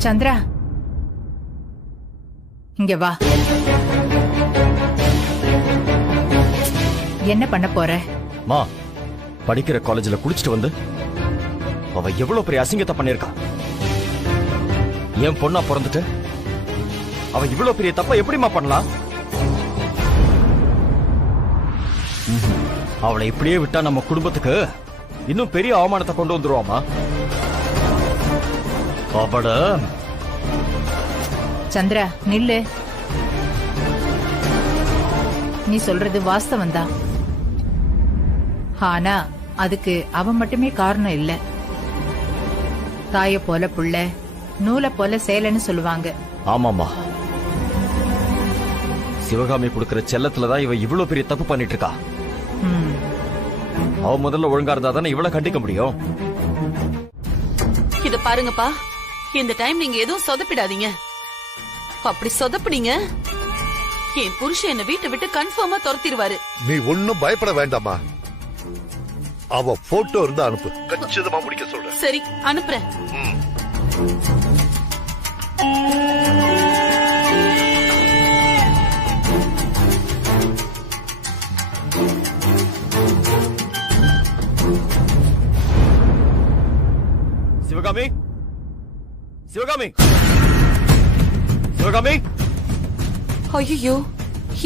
சந்திரா, இங்க வா. என்ன பண்ண போற? மா, படிக்கிற காலேஜ்ல குடிச்சிட்டு வந்து அவ எவ்வளவு பெரிய அசிங்கத்தை பண்ணிருக்கா. என் பொண்ணா பிறந்துட்டு அவ இவ்வளவு பெரிய தப்ப எப்படிமா பண்ணலாம்? அவளை இப்படியே விட்டா நம்ம குடும்பத்துக்கு இன்னும் பெரிய அவமானத்தை கொண்டு வந்துருவாமா. அவட சந்திரா, நில்லு. நீ சொல்றது வாஸ்தவம் தான். ஆனா அதுக்கு அவன் மட்டுமே காரணம் இல்ல. தாய போல புள்ள, நூலை போல சேலைன்னு சொல்லுவாங்க. ஆமாமா, சிவகாமி கொடுக்கிற செல்லத்துலதான் இவ இவ்வளவு பெரிய தப்பு பண்ணிட்டு இருக்கா. அவ முதல்ல ஒழுங்கா இருந்தா தானே இவ்வளவு கண்டிக்க முடியும். இத பாருங்கப்பா, இந்த டைம் நீங்க எதுவும் சொதப்பிடாதீங்க. அப்படி சொதப்பினீங்க என் புருஷன் என்ன வீட்டை விட்டு கன்ஃபார்மா துரத்திடுவாரு. நீ ஒன்னும் பயப்பட வேண்டாமா. அவ போட்டோ இருந்தா அனுப்பு, கச்சிதமா முடிக்க சொல்றேன். சரி, அனுப்புறேன். சிவகாமி, சிவகாமி, சிவகாமி. ஐயோ,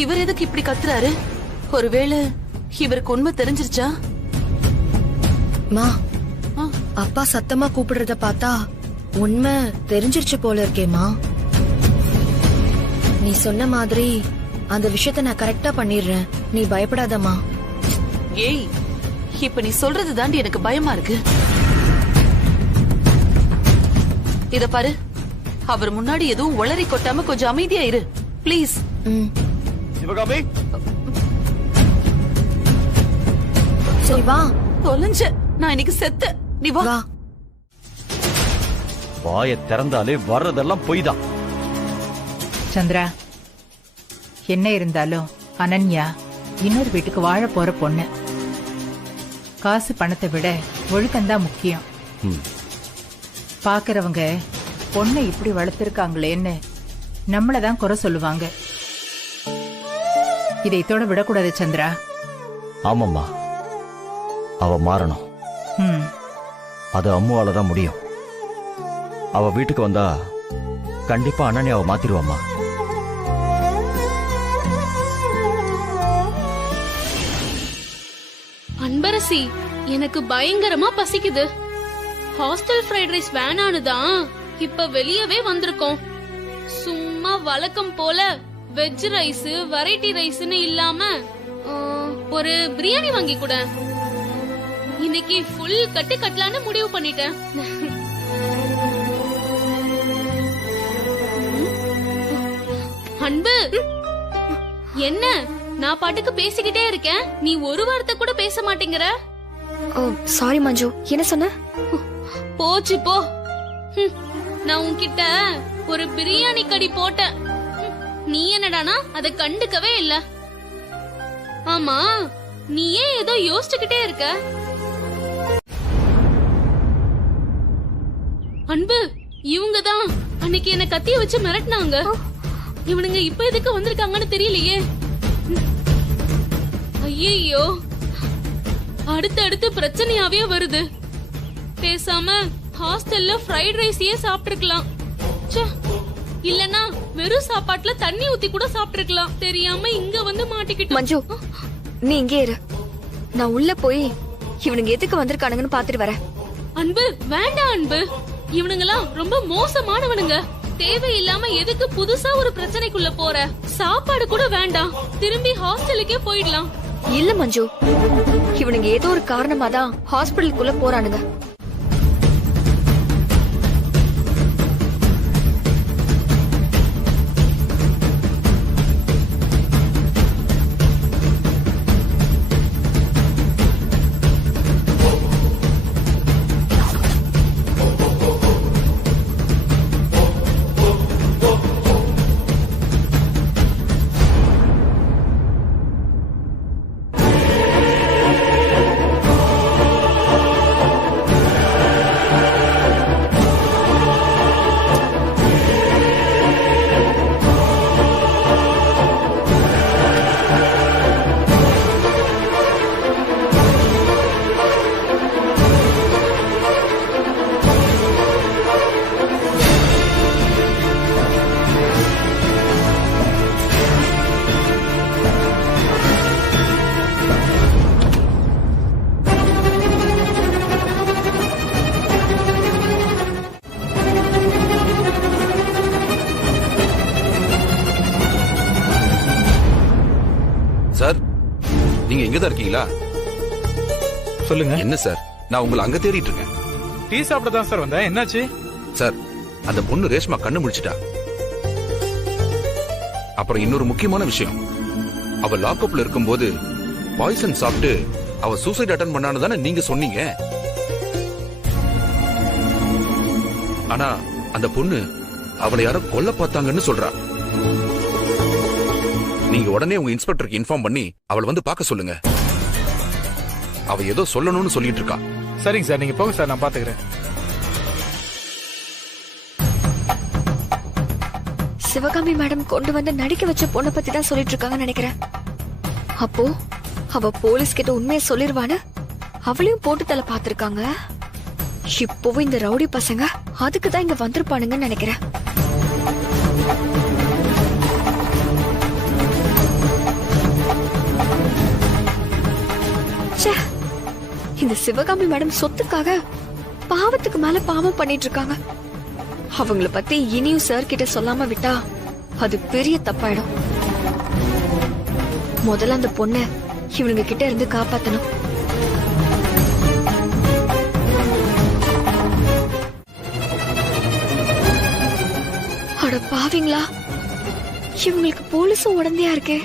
இவர் எதுக்கு இப்படி கத்துறாரு? ஒருவேளை இவருக்கு உண்மை தெரிஞ்சிருச்சா? மா, அப்பா சத்தமா கூப்பிடுறத பார்த்தா உண்மை தெரிஞ்சிருச்சு போல இருக்கேமா. நீ சொன்ன மாதிரி அந்த விஷயத்த நான் கரெக்டா பண்ணிடுறேன். நீ பயப்படாதம்மா. ஏய், இப்ப நீ சொல்றது தாண்டி எனக்கு பயமா இருக்கு. இத பாரு, அவர் முன்னாடி எதுவும் உளறி கொட்டாம கொஞ்சம் அமைதியா இரு பிளீஸ். சிவகாமி, சரி வா. தொலைஞ்ச நான் இன்னைக்கு செத்து. நீ வா. வாய திறந்தாலே வர்றதெல்லாம் பொய் தான். சந்திரா, என்ன இருந்தாலும் அனன்யா இன்னொரு வீட்டுக்கு வாழ போற பொண்ணு. காசு பணத்தை விட ஒழுக்கம்தான் முக்கியம். பாக்குறவங்க பொண்ணை இப்படி வளர்த்திருக்காங்களேன்னு நம்மளதான் குறை சொல்லுவாங்க. இதை இதோட விடக்கூடாது சந்திரா. ஆமாம்மா, அவ மாறணும். அது அம்முவால தான் முடியும். அவ வீட்டுக்கு வந்தா கண்டிப்பா அண்ணனை அவ மாத்திருவாம்மா. அன்பரசி, எனக்கு பயங்கரமா பசிக்குது. ஹாஸ்டல் ஃப்ரைட் ரைஸ் வேணான்னு தான் இப்ப வெளியவே வந்திருக்கோம். சும்மா வழக்கம் போல வெஜ் ரைஸ், வெரைட்டி ரைஸ்னு இல்லாம ஒரு பிரியாணி வாங்கி கூட. இன்னைக்கு ஃபுல் கட்டு கட்டலான்னு முடிவு பண்ணிட்டேன். அன்பு, என்ன நான் பாட்டுக்கு பேசிக்கிட்டே இருக்கேன், நீ ஒரு வார்த்தை கூட பேச மாட்டேங்கிற. சாரி மஞ்சு, என்ன சொன்ன? போச்சு போ. நான் உன்கிட்ட ஒரு பிரியாணி கடி போட்டேன், நீ என்னடானா அதை கண்டுக்கவே இல்ல. ஆமா, நீ ஏன் ஏதோ யோசிச்சுக்கிட்டே இருக்க? அன்பு, இவங்கதான் அன்னைக்கு என்ன கத்திய வச்சு மிரட்டினாங்க. இவனுங்க இப்ப எதுக்கு வந்திருக்காங்கன்னு தெரியலையே. ஐயோ, அடுத்து பிரச்சனையாவே வருது. பேசாம ஹாஸ்டல்ல ஃப்ரைட் ரைஸையே சாப்பிட்டுருக்கலாம். இல்லனா வெறும் சாப்பாட்டுல தண்ணி ஊத்தி கூட சாப்பிட்டுருக்கலாம். தெரியாம இங்க வந்து மாட்டிக்கிட்டு. மஞ்சு, நீ இங்கே இரு, நான் உள்ள போய் இவனுங்க எதுக்கு வந்திருக்கானுங்கன்னு பாத்துட்டு வரேன். அன்பு, வேண்டாம் அன்பு, இவனுங்கெல்லாம் ரொம்ப மோசமானவனுங்க. தேவையில்லாம எதுக்கு புதுசா ஒரு பிரச்சனைக்குள்ள போற? சாப்பாடு கூட வேண்டாம், திரும்பி ஹாஸ்டலுக்கே போயிடலாம். இல்ல மஞ்சு, இவனுங்க ஏதோ ஒரு காரணமா தான் ஹாஸ்பிடலுக்குள்ள போறானுங்க. சார், நீங்க எங்கதான் இருக்கீங்களா? சொல்லுங்க. என்ன சார், நான் உங்களை அங்க தேடிட்டு இருக்கேன். டீ சாப்பிட தான் சார் வந்தேன். என்னாச்சு? சார், அந்த பொண்ணு ரேஷ்மா கண்ணு முடிச்சிட்டா. அப்புறம் இன்னொரு முக்கியமான விஷயம், அவ லாக்அப்ல இருக்கும்போது பாய்சன் சாப்பிட்டு அவ சூசைட் அட்டன் பண்ணான்னு தானே நீங்க சொன்னீங்க. ஆனா அந்த பொண்ணு அவளை யாரோ கொல்ல பார்த்தாங்கன்னு சொல்றா. நீங்க உடனே உங்க இன்ஸ்பெக்டருக்கு இன்ஃபார்ம் பண்ணி அவளை வந்து பார்க்க சொல்லுங்க. அவ ஏதோ சொல்லணும்னு சொல்லிட்டு இருக்கா. சரிங்க சார், நீங்க போங்க சார், நான் பாத்துக்கிறேன். சிவகாமி மேடம் கொண்டு வந்து நடிக்க வச்ச பொண்ணை பத்தி தான் சொல்லிட்டு இருக்காங்கன்னு நினைக்கிறேன். அப்போ அவ போலீஸ் கிட்ட உண்மையை சொல்லிருவான்னு அவளையும் போட்டு தலை பாத்திருக்காங்க. இப்பவும் இந்த ரவுடி பசங்க அதுக்குதான் இங்க வந்திருப்பானுங்கன்னு நினைக்கிறேன். இந்த சிவகாமி மேடம் சொத்துக்காக பாவத்துக்கு மேல பாவம் பண்ணிட்டு இருக்காங்க. அவங்கள பத்தி இனியும் சார் கிட்ட சொல்லாம விட்டா அது பெரிய தப்பாயிடும். முதல்ல அந்த பொண்ண இவனுங்க கிட்ட இருந்து காப்பாத்தணும். அட பாவீங்களா, இவங்களுக்கு போலீஸும் உடந்தையா இருக்கே.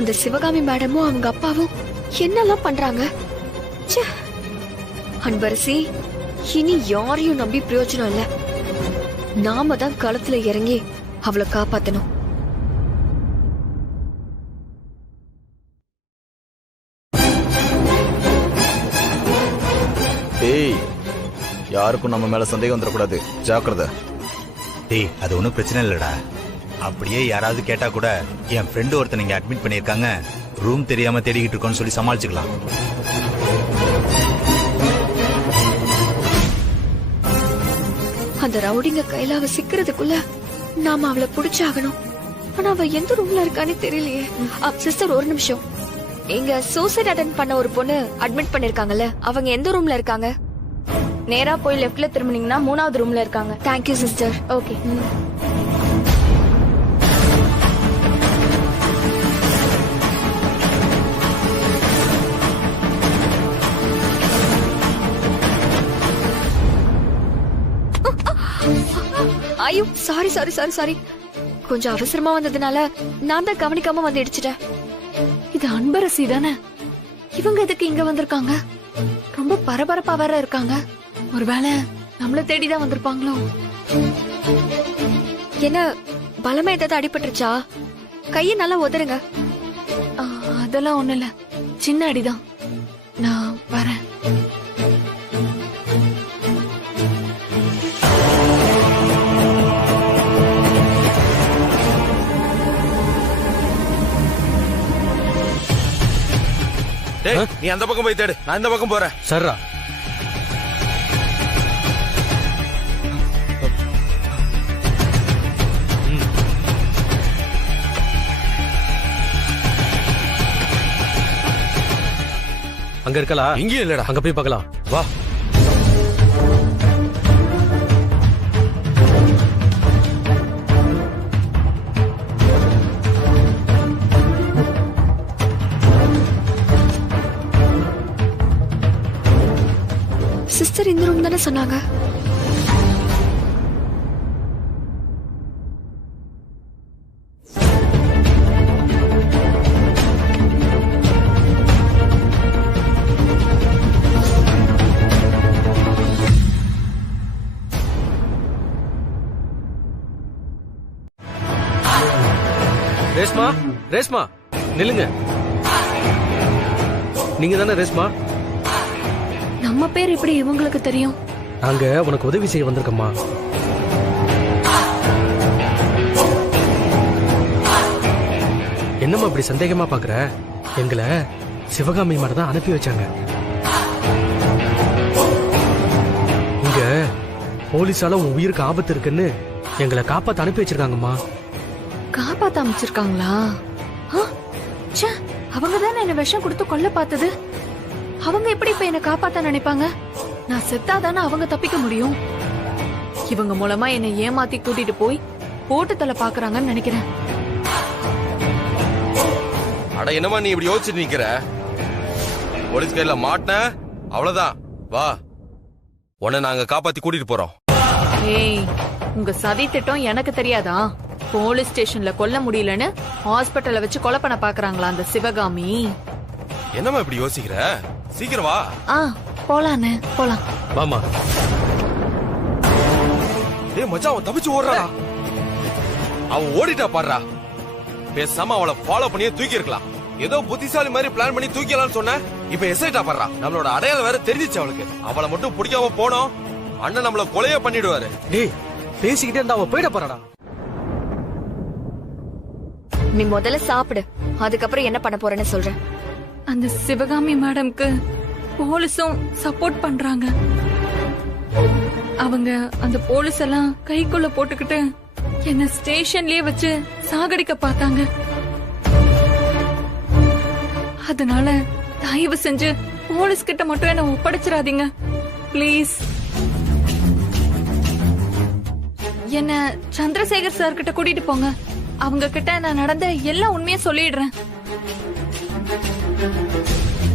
அந்த சிவகாமி மேடமும் அவங்க அப்பாவும் என்னெல்லாம் பண்றாங்க. அன்பரசி, இனி யாரையும் நம்பி பிரயோஜனம் இல்ல. நாம தான் களத்துல இறங்கி அவளை காப்பாத்தணும். ஏய், யாருக்கும் நம்ம மேல சந்தேகம் வந்துடக்கூடாது, ஜாக்கிரதை. டேய், அது ஒன்றும் பிரச்சனை இல்லடா. அப்படியே யாராவது கேட்டா கூட என் ஃப்ரெண்டு ஒருத்தன் இங்க அட்மிட் பண்ணியிருக்காங்க, ரூம் தெரியாம தேடிக்கிட்டு இருக்கோன்னு சொல்லி சமாளிச்சுக்கலாம். அந்த ரவுடிங்க கையில அவ சிக்கிறதுக்குள்ள நாம அவளை புடிச்சாகணும். ஆனா அவ எந்த ரூம்ல இருக்கானே தெரியலையே. சிஸ்டர், ஒரு நிமிஷம். இங்க சூசைட் அட்டெண்ட் பண்ண ஒரு பொண்ணு அட்மிட் பண்ணிருக்காங்கல்ல, அவங்க எந்த ரூம்ல இருக்காங்க? நேரா போய் லெஃப்ட்ல திரும்பினீங்கன்னா 3வது ரூம்ல இருக்காங்க. Thank you sister. ஓகே. ஐயோ சாரி சாரி சாரி சாரி, கொஞ்சம் அவசரமா வந்ததுனால நான் தான் கவனிக்காம வந்து இடிச்சிட்டேன். இது அன்பரசி தானே? இவங்க எதுக்கு இங்க வந்திருக்காங்க? ரொம்ப பரபரப்பா வேற இருக்காங்க. ஒருவேளை நம்மள தேடிதான் வந்திருப்பாங்களோ? என்ன பலமா ஏதாவது அடிபட்டுருச்சா? கையை நல்லா உதறுங்க. அதெல்லாம் ஒண்ணு இல்ல, சின்ன அடிதான். நான் வரேன். நீ அந்த பக்கம் போய் தேடு, நான் இந்த பக்கம் போறேன். சர்ரா. அங்க இருக்கலாம். இங்கேயும் இல்லடா. அங்க போய் பார்க்கலாம் வா. சிஸ்டர் இந்த ரூம் தானே சொன்னாங்க? ரேஷ்மா, ரேஷ்மா நில்லுங்க. நீங்க தானே ரேஷ்மா? நம்ம பேர் எப்படி இவங்களுக்கு தெரியும்? நாங்க உனக்கு உதவி செய்ய வந்திருக்கோம்மா. என்னம்மா இப்படி சந்தேகமா பாக்குற? எங்களை சிவகாமி மட்டும் தான் அனுப்பி வச்சாங்க. இங்க போலீஸால உன் உயிருக்கு ஆபத்து இருக்குன்னு எங்களை காப்பாத்த அனுப்பி வச்சிருக்காங்கம்மா. காப்பாத்த அமைச்சிருக்காங்களா? அவங்க தானே என்ன விஷம் கொடுத்து கொல்ல பார்த்தது. அவங்க எப்படி இப்ப என்ன காப்பாத்த நினைப்பாங்க? நான் செத்தாதானே அவங்க தப்பிக்க முடியும். இவங்க மூலமா என்னை ஏமாத்தி கூட்டிட்டு போய் போட்டு தலை பாக்குறாங்கன்னு நினைக்கிறேன். அட என்னமா நீ இப்படி யோசிச்சுட்டு நிக்கிற? போலீஸ் கையில மாட்டின அவ்வளவுதான். வா, உன்னை நாங்க காப்பாத்தி கூட்டிட்டு போறோம். ஏய், உங்க சதி திட்டம் எனக்கு தெரியாதா? போலீஸ் ஸ்டேஷன்ல கொல்ல முடியலன்னு ஹாஸ்பிட்டல்ல வச்சு கொலை பண்ண பாக்குறாங்களா அந்த சிவகாமி? என்னமா இப்படி யோசிக்கிற? சீக்கிரம் வா. போலான்னு போலாம். வாமா. டேய் மச்சான், அவன் தப்பிச்சு ஓடுறா. அவன் ஓடிட்டா பாடுறா. பேசாம அவளை ஃபாலோ பண்ணியே தூக்கி இருக்கலாம். ஏதோ புத்திசாலி மாதிரி பிளான் பண்ணி தூக்கிடலாம்னு சொன்ன. இப்ப எஸ்ஐட்டா பாடுறா. நம்மளோட அடையாளம் வேற தெரிஞ்சிச்சு அவளுக்கு. அவளை மட்டும் பிடிக்காம போனோம், அண்ணன் நம்மள கொலைய பண்ணிடுவாரு. டேய் பேசிக்கிட்டே இருந்தா அவ போயிட போறாடா. நீ முதல்ல சாப்பிடு, அதுக்கப்புறம் என்ன பண்ண போறேன்னு சொல்றேன். அந்த சிவகாமி மேடம்க்கு போலீஸும் சப்போர்ட் பண்றாங்க. அவங்க அந்த போலீஸ் எல்லாம் கைக்குள்ள போட்டுக்கிட்டு என்ன ஸ்டேஷன்லயே வச்சு சாகடிக்க பார்த்தாங்க. அதனால தயவு செஞ்சு போலீஸ் கிட்ட மட்டும் என்ன ஒப்படைச்சிடாதீங்க பிளீஸ். என்ன சந்திரசேகர் சார் கிட்ட கூட்டிட்டு போங்க. அவங்க கிட்ட நான் நடந்த எல்லா உண்மையை சொல்லிடுறேன்.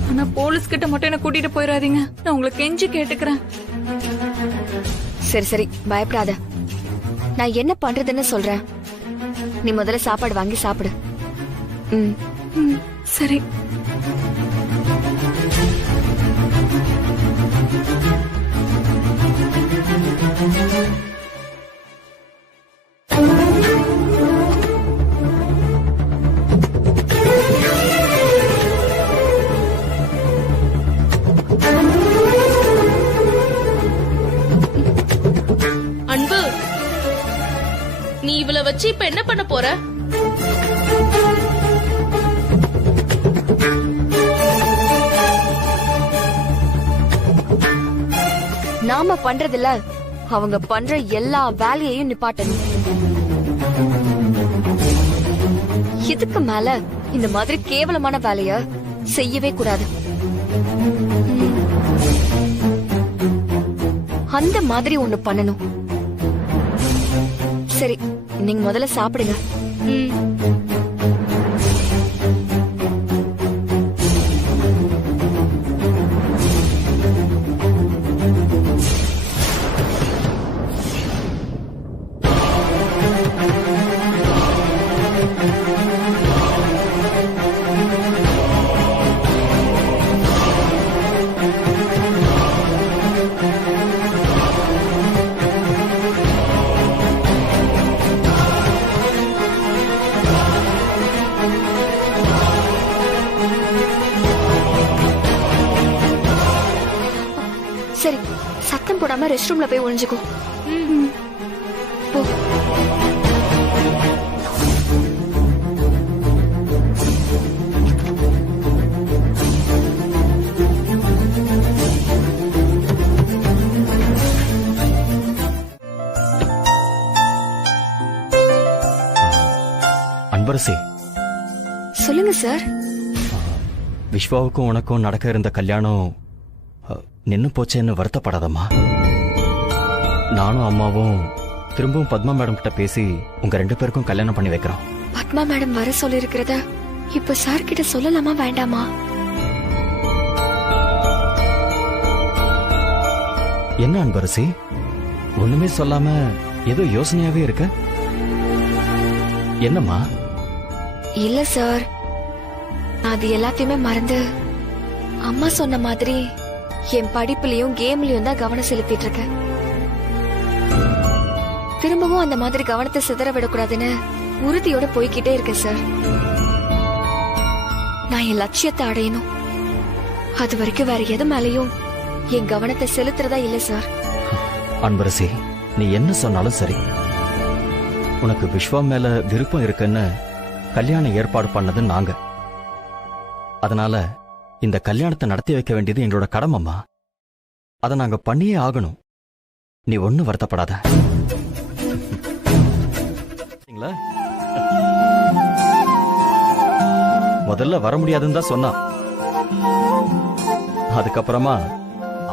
ஆனா போலீஸ் கிட்ட மட்டும் என்ன கூட்டிட்டு போயிடாதீங்க. நான் உங்களுக்கு கெஞ்சி கேட்டுக்கிறேன். சரி சரி, பயப்படாத. நான் என்ன பண்றதுன்னு சொல்றேன். நீ முதல்ல சாப்பாடு வாங்கி சாப்பிடு. சரி. அன்பு, நீ இவளை வச்சு இப்ப என்ன பண்ண போற? நாம பண்றதுல அவங்க பண்ற எல்லா வேலையையும் நிப்பாட்டணும். இதுக்கு மேல இந்த மாதிரி கேவலமான வேலைய செய்யவே கூடாது. அந்த மாதிரி ஒண்ணு பண்ணணும். சரி, நீங்க முதல்ல சாப்பிடுங்க. சரி, சத்தம் போடாம ரெஸ்ட் ரூம்ல போய் ஒளிஞ்சுக்கோ. போ. அன்பரசி, சொல்லுங்க சார். விஸ்வாவுக்கும் உனக்கும் நடக்க இருந்த கல்யாணம் நின்னு போச்சேன்னு வருத்தப்படாதம்மா. நானும் அம்மாவும் திரும்பவும் பத்மா மேடம் கிட்ட பேசி உங்க 2 பேருக்கும் கல்யாணம் பண்ணி வைக்கிறோம். பத்மா மேடம் வர சொல்லி இருக்கிறத இப்ப சார் கிட்ட சொல்லலாமா வேண்டாமா? என்ன அன்பரசி, ஒண்ணுமே சொல்லாம ஏதோ யோசனையாவே இருக்க? என்னம்மா? இல்ல சார், அது எல்லாத்தையுமே மறந்து அம்மா சொன்ன மாதிரி என் படிப்புலயும் கேம்லயும் தான் கவனம் செலுத்திட்டு இருக்கேன். திரும்பவும் அந்த மாதிரி கவனத்தை சிதற விடக்கூடாதுன்னு உறுதியோட போய்கிட்டே இருக்கேன் சார். நான் என் லட்சியத்தை அடையணும். அது வரைக்கும் வேற எது மேலயும் என் கவனத்தை செலுத்துறதா இல்ல சார். அன்பரசி, நீ என்ன சொன்னாலும் சரி. உனக்கு விஸ்வா மேல விருப்பம் இருக்குன்னு கல்யாணம் ஏற்பாடு பண்ணது நாங்க. அதனால இந்த கல்யாணத்தை நடத்தி வைக்க வேண்டியது எங்களோட கடமைம்மா. அதை நாங்க பண்ணியே ஆகணும். நீ ஒன்னும் வருத்தப்படாத. முதல்ல வர முடியாதுன்னு தான் சொன்னா. அதுக்கப்புறமா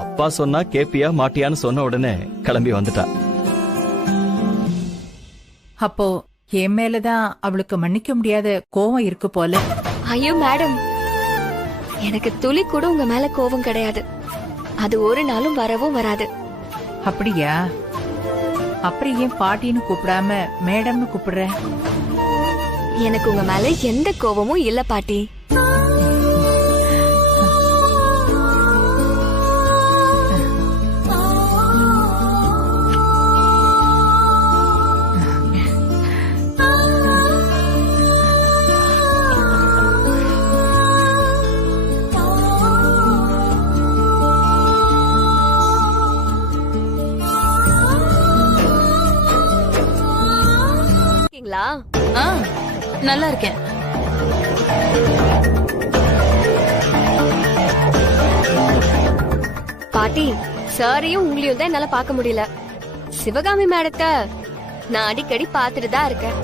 அப்பா சொன்னா கேப்பியா மாட்டியான்னு சொன்ன உடனே கிளம்பி வந்துட்டா. அப்போ என் மேலதான் அவளுக்கு மன்னிக்க முடியாத கோவம் இருக்கு போல. ஐயோ மேடம், எனக்கு துளி கூட உங்க மேல கோபம் கிடையாது. அது ஒரு நாளும் வரவும் வராது. அப்படியா? அப்புறம் ஏன் பாட்டின்னு கூப்பிடாம மேடம்னு கூப்பிடுற? எனக்கு உங்க மேல எந்த கோபமும் இல்ல பாட்டி. நல்லா இருக்கேன். பாட்டி, சாரையும் உங்களையும் தான் என்னால பார்க்க முடியல. சிவகாமி மேடத்தை நான் அடிக்கடி பார்த்துட்டு தான் இருக்கேன்.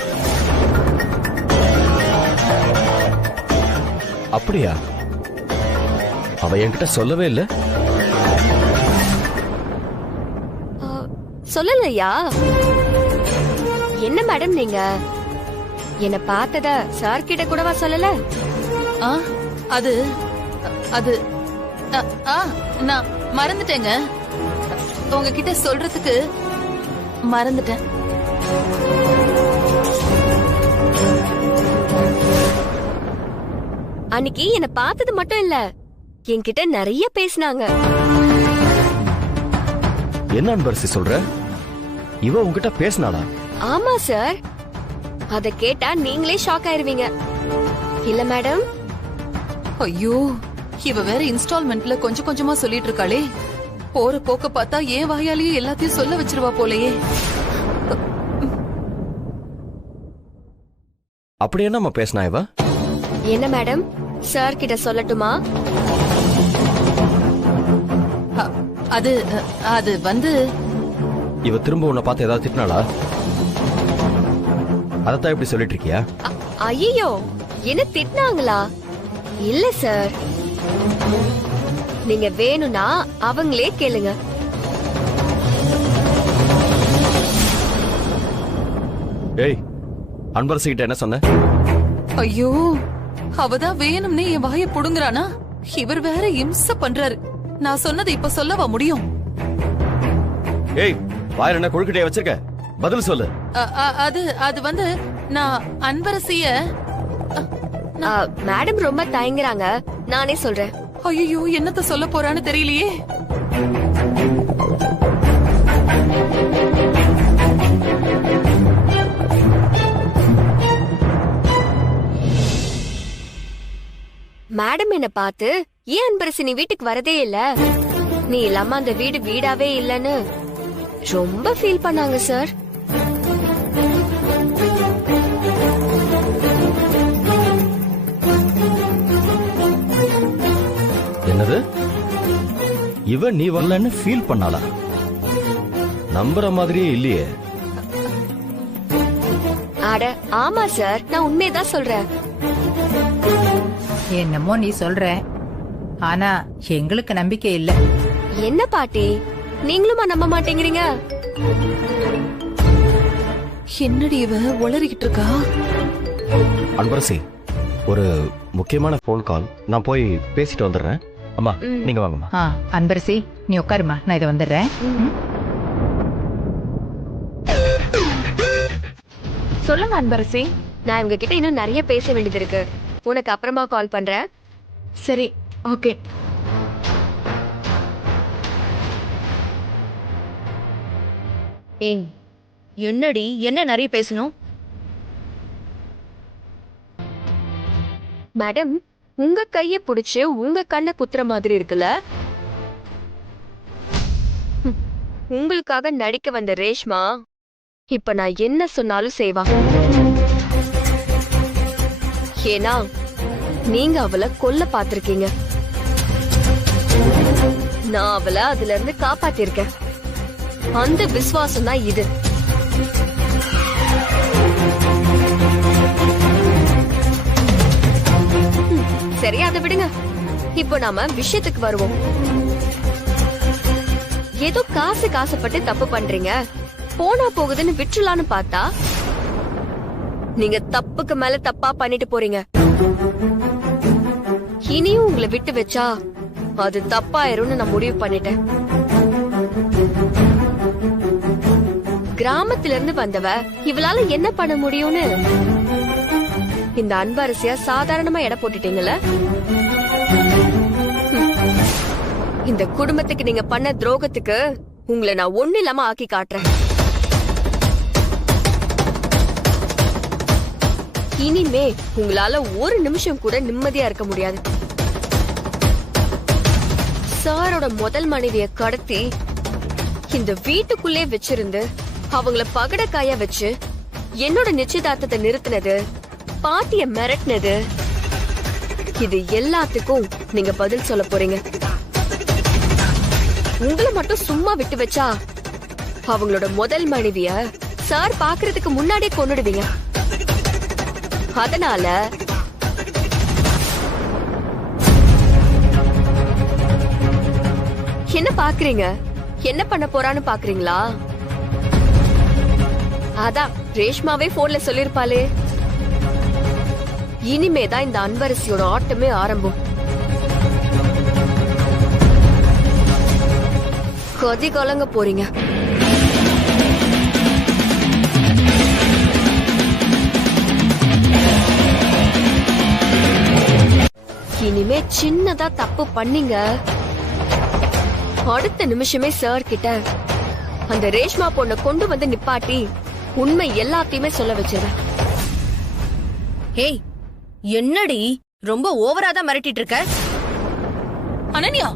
அப்படியா? அவ என்கிட்ட சொல்லவே இல்ல. சொல்லலையா? என்ன மேடம் நீங்க என்ன பார்த்தத சார் கிட்ட கூடவா சொல்லல? அது அது நான் மறந்துட்டேங்க. உங்ககிட்ட சொல்றதுக்கு மறந்துட்டேன். அன்னைக்கு என்ன பார்த்தது மட்டும் இல்ல, என்கிட்ட நிறைய பேசினாங்க. என்ன அன்பரசி சொல்ற? இவ உங்ககிட்ட பேசினாளா? ஆமா சார். அத கேட்டா நீங்களே ஷாக் ஆயிருவீங்க. இல்ல மேடம்? ஐயோ, இவ வேற இன்ஸ்டால்மெண்ட்ல கொஞ்சம் கொஞ்சமா சொல்லிட்டு இருக்காளே. போற போக்க பார்த்தா ஏன் வாயாலேயே எல்லாத்தையும் சொல்ல வச்சிருவா போலயே. அப்படி என்னம்மா பேசினா இவ? என்ன மேடம், சார் கிட்ட சொல்லட்டுமா? அது அது வந்து இவ திரும்ப உன்னை பார்த்து ஏதாவது திட்டினாளா? அதத்தான் இப்படி சொல்லிட்டு இருக்கியா? ஐயோ, என்ன திட்டினாங்களா? இல்ல சார், நீங்க வேணும்னா அவங்களே கேளுங்க. ஏய், அன்பரசு கிட்ட என்ன சொன்ன? ஐயோ, அவதான் வேணும்னே என் வாயை புடுங்குறானா? இவர் வேற இம்ச பண்றாரு. நான் சொன்னதை இப்ப சொல்லவா முடியும்? ஏய், வாயில என்ன கொழுக்கட்டைய வச்சிருக்க? பதில் சொல்லு. அது வந்து நான் அன்பரசிய மேடம் ரொம்ப தயங்குறாங்க, நானே சொல்றேன். ஐயோ, என்னத்த சொல்ல போறான்னு தெரியலையே. மேடம் என்ன பார்த்து, ஏன் அன்பரசி நீ வீட்டுக்கு வரதே இல்ல, நீ இல்லாம அந்த வீடு வீடாவே இல்லன்னு ரொம்ப ஃபீல் பண்ணாங்க சார். என்னது? இவ நீ வரலன்னு ஃபீல் பண்ணாளா? நம்புற மாதிரியே இல்லையே. அட ஆமா சார், நான் உண்மையதான் சொல்றேன். என்னமோ நீ சொல்ற, ஆனா எங்களுக்கு நம்பிக்கை இல்ல. என்ன பாட்டி, நீங்களுமா நம்ப மாட்டேங்கிறீங்க? என்னடி இவ உளறிக்கிட்டு இருக்கா? அன்பரசி, ஒரு முக்கியமான போன் கால், நான் போய் பேசிட்டு வந்துடுறேன். அம்மா நீங்க வாங்கம்மா. அன்பரசி, நீ உட்காருமா, நான் இதை வந்துடுறேன். சொல்லுங்க அன்பரசி. நான் இவங்க கிட்ட இன்னும் நிறைய பேச வேண்டியது இருக்கு. உனக்கு அப்புறமா கால் பண்றேன். சரி, ஓகே. ஏய், என்னடி, என்ன நிறைய பேசணும்? மேடம், உங்க கைய புடிச்சு உங்க கண்ணை குத்துற மாதிரி இருக்குல்ல? உங்களுக்காக நடிக்க வந்த ரேஷ்மா இப்ப நான் என்ன சொன்னாலும் செய்வா. ஏன்னா நீங்க அவளை கொல்ல பாத்திருக்கீங்க, நான் அவளை அதுல இருந்து காப்பாத்திருக்கேன். அந்த விசுவாசம் தான் இது. சரி, அதை விடுங்க. இப்போ நாம விஷயத்துக்கு வருவோம். ஏதோ காசுப்பட்டு தப்பு பண்றீங்க, போனா போகுதுன்னு விட்டுலான்னு பார்த்தா நீங்க தப்புக்கு மேல தப்பா பண்ணிட்டு போறீங்க. இனியும் உங்களை விட்டு வச்சா அது தப்பாயிரும்னு நான் முடிவு பண்ணிட்டேன். கிராமத்துல இருந்து வந்தவ இவளால என்ன பண்ண முடியும்னு இந்த அன்பரசியா சாதாரணமா எடை போட்டுட்டீங்கல்ல. இந்த குடும்பத்துக்கு நீங்க பண்ண துரோகத்துக்கு உங்களை நான் ஒண்ணு இல்லாம ஆக்கி காட்டுறேன். இனிமே உங்களால ஒரு நிமிஷம் கூட நிம்மதியா இருக்க முடியாது. சாரோட முதல் மனைவிய கடத்தி இந்த வீட்டுக்குள்ளே வச்சிருந்து அவங்கள பகடக்காயா வச்சு என்னோட நிச்சயதார்த்தத்தை நிறுத்தினது, பாட்டிய மிரட்டினது, இது எல்லாத்துக்கும் நீங்க பதில் சொல்ல போறீங்க. உங்களை மட்டும் சும்மா விட்டு வச்சா அவங்களோட முதல் மனைவிய சார் பாக்குறதுக்கு முன்னாடியே கொன்னுடுவீங்க. அதனால என்ன பாக்குறீங்க? என்ன பண்ண போறான்னு பாக்குறீங்களா? அதான் ரேஷ்மாவே போன்ல சொல்லிருப்பாளே, இனிமேதான் இந்த அன்பரசியோட ஆட்டமே ஆரம்பம். கதி கலங்க போறீங்க. இனிமே சின்னதா தப்பு பண்ணீங்க, அடுத்த நிமிஷமே சார் கிட்ட அந்த ரேஷ்மா பொண்ண கொண்டு வந்து நிப்பாட்டி உண்மை எல்லாத்தையுமே சொல்ல வச்சிருவேன். ஹேய், என்னடி ரொம்ப ஓவரா தான் மிரட்டிட்டு இருக்க? அனன்யா,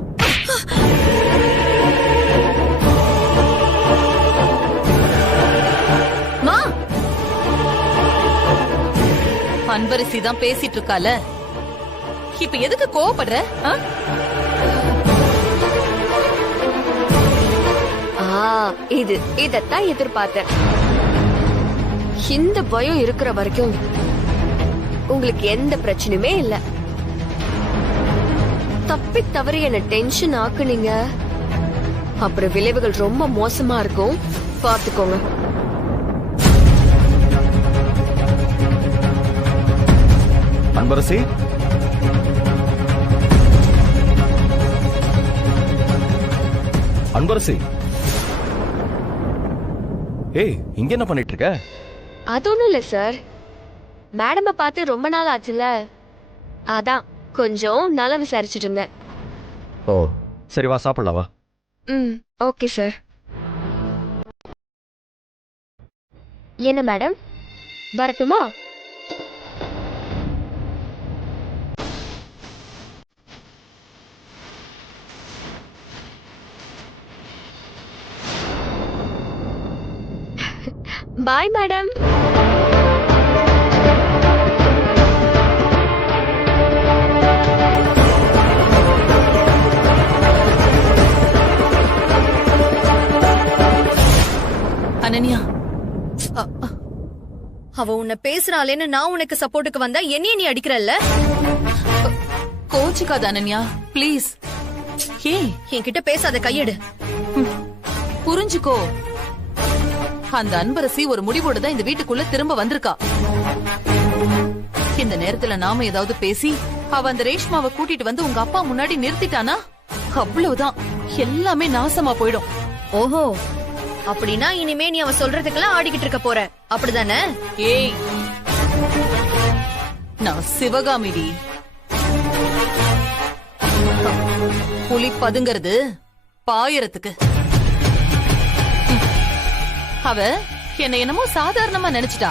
மா, அன்பரசி தான் பேசிட்டு இருக்கால, இப்ப எதுக்கு கோவப்படுற? இதத்தான் எதிர்பார்த்தேன். இந்த பயம் இருக்கிற வரைக்கும் உங்களுக்கு எந்த பிரச்சனையுமே இல்ல. தப்பி தவறி என்ன டென்ஷன் ஆக்குனீங்க. அப்புறம் விளைவுகள் ரொம்ப மோசமா இருக்கும், பாத்துக்கோங்க. அன்பரசி, அன்பரசி, ஏய் இங்க என்ன பண்ணிட்டு இருக்க? அது ஒண்ணும் இல்ல சார், மேடமை பார்த்து ரொம்ப நாள் ஆச்சுல, அதான் கொஞ்சம் நல்லா விசாரிச்சுட்டு இருந்தேன். ஓ சரி, வா சாப்பிடலாம் வா. Okay sir. என்ன மேடம், வரட்டுமா? Bye madam. அனன்யா, அவ உன்னை பேசுறாளேன்னு நான் உனக்கு சப்போர்ட்டுக்கு வந்தா என்னைய நீ அடிக்கிறல்ல? கோச்சுக்காத அனன்யா, ப்ளீஸ். ஏய், என்கிட்ட பேசாத, கையெடு. புரிஞ்சுக்கோ, அந்த அன்பரசி ஒரு முடிவோடு தான் இந்த வீட்டுக்குள்ள திரும்ப வந்திருக்கா. இந்த நேரத்துல நாம ஏதாவது பேசி அவ அந்த ரேஷ்மாவை கூட்டிட்டு வந்து உங்க அப்பா முன்னாடி நிறுத்திட்டானா அவ்வளவுதான், எல்லாமே நாசமா போயிடும். ஓஹோ, அப்படின்னா இனிமே நீ அவ சொல்றதுக்கெல்லாம் ஆடிக்கிட்டு இருக்க போற, அப்படிதானே? ஏய், நான் சிவகாமிடி. புலி பதுங்கிறது பாயறதுக்கு. அவ என்ன என்னமோ சாதாரணமா நினைச்சிட்டா.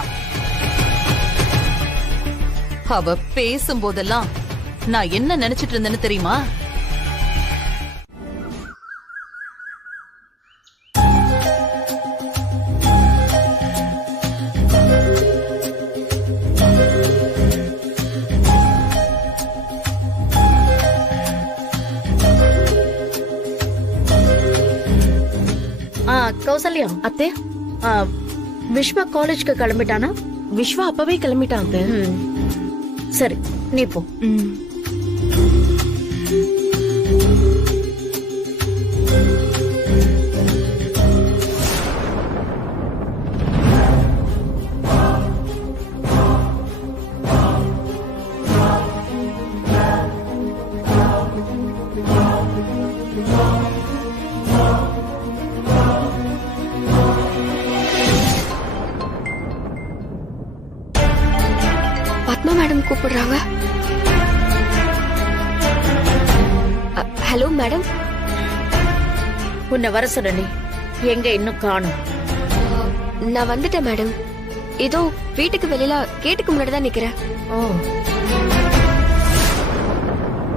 அவ பேசும்போதெல்லாம் நான் என்ன நினைச்சிட்டு இருந்தேன்னு தெரியுமா? கௌசல்யா அத்தே, விஸ்வா காலேஜ்க்கு கிளம்பிட்டானா? விஸ்வா அப்பவே கிளம்பிட்டான். சரி, நீ போ. மேடம் கூப்பிடுறாங்க. Hello madam. உன்னை வர சொன்னே, எங்க இன்னும் காணும்? நான் வந்துட்டேன் மேடம். ஏதோ வீட்டுக்கு வெளியில கேட்டுக்கு முன்னாடி தான் நிக்கிறேன்.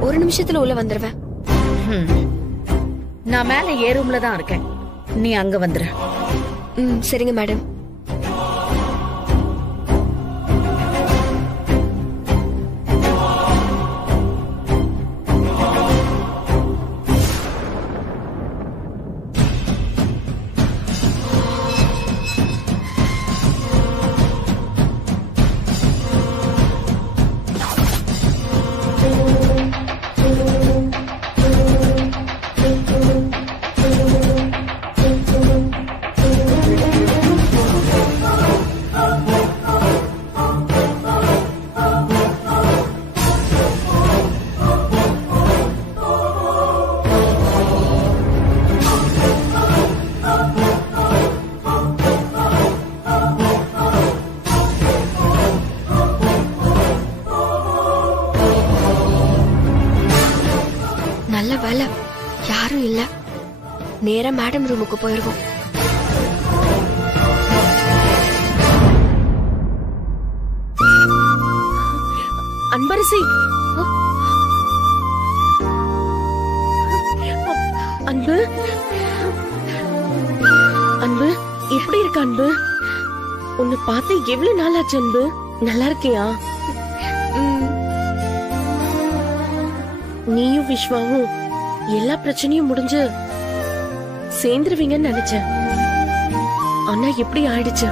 ஒரு நிமிஷத்துல உள்ள வந்துருவேன். நான் மேல ஏ ரூம்ல தான் இருக்கேன், நீ அங்க வந்துரு. சரிங்க மேடம். வேலை யாரும் இல்ல, நேரா மேடம் ரூமுக்கு போயிருவோம். அன்பரசி, அன்பு அன்பு எப்படி இருக்க அன்பு? உன்னை பார்த்து எவ்வளவு நாள் ஆச்சு அன்பு? நல்லா இருக்கியா? நீயும் விஸ்வாவும் எல்லா பிரச்சனையும் முடிஞ்சு சேர்ந்துருவீங்கன்னு நினைச்சேன். ஆனா எப்படி ஆயிடுச்சு?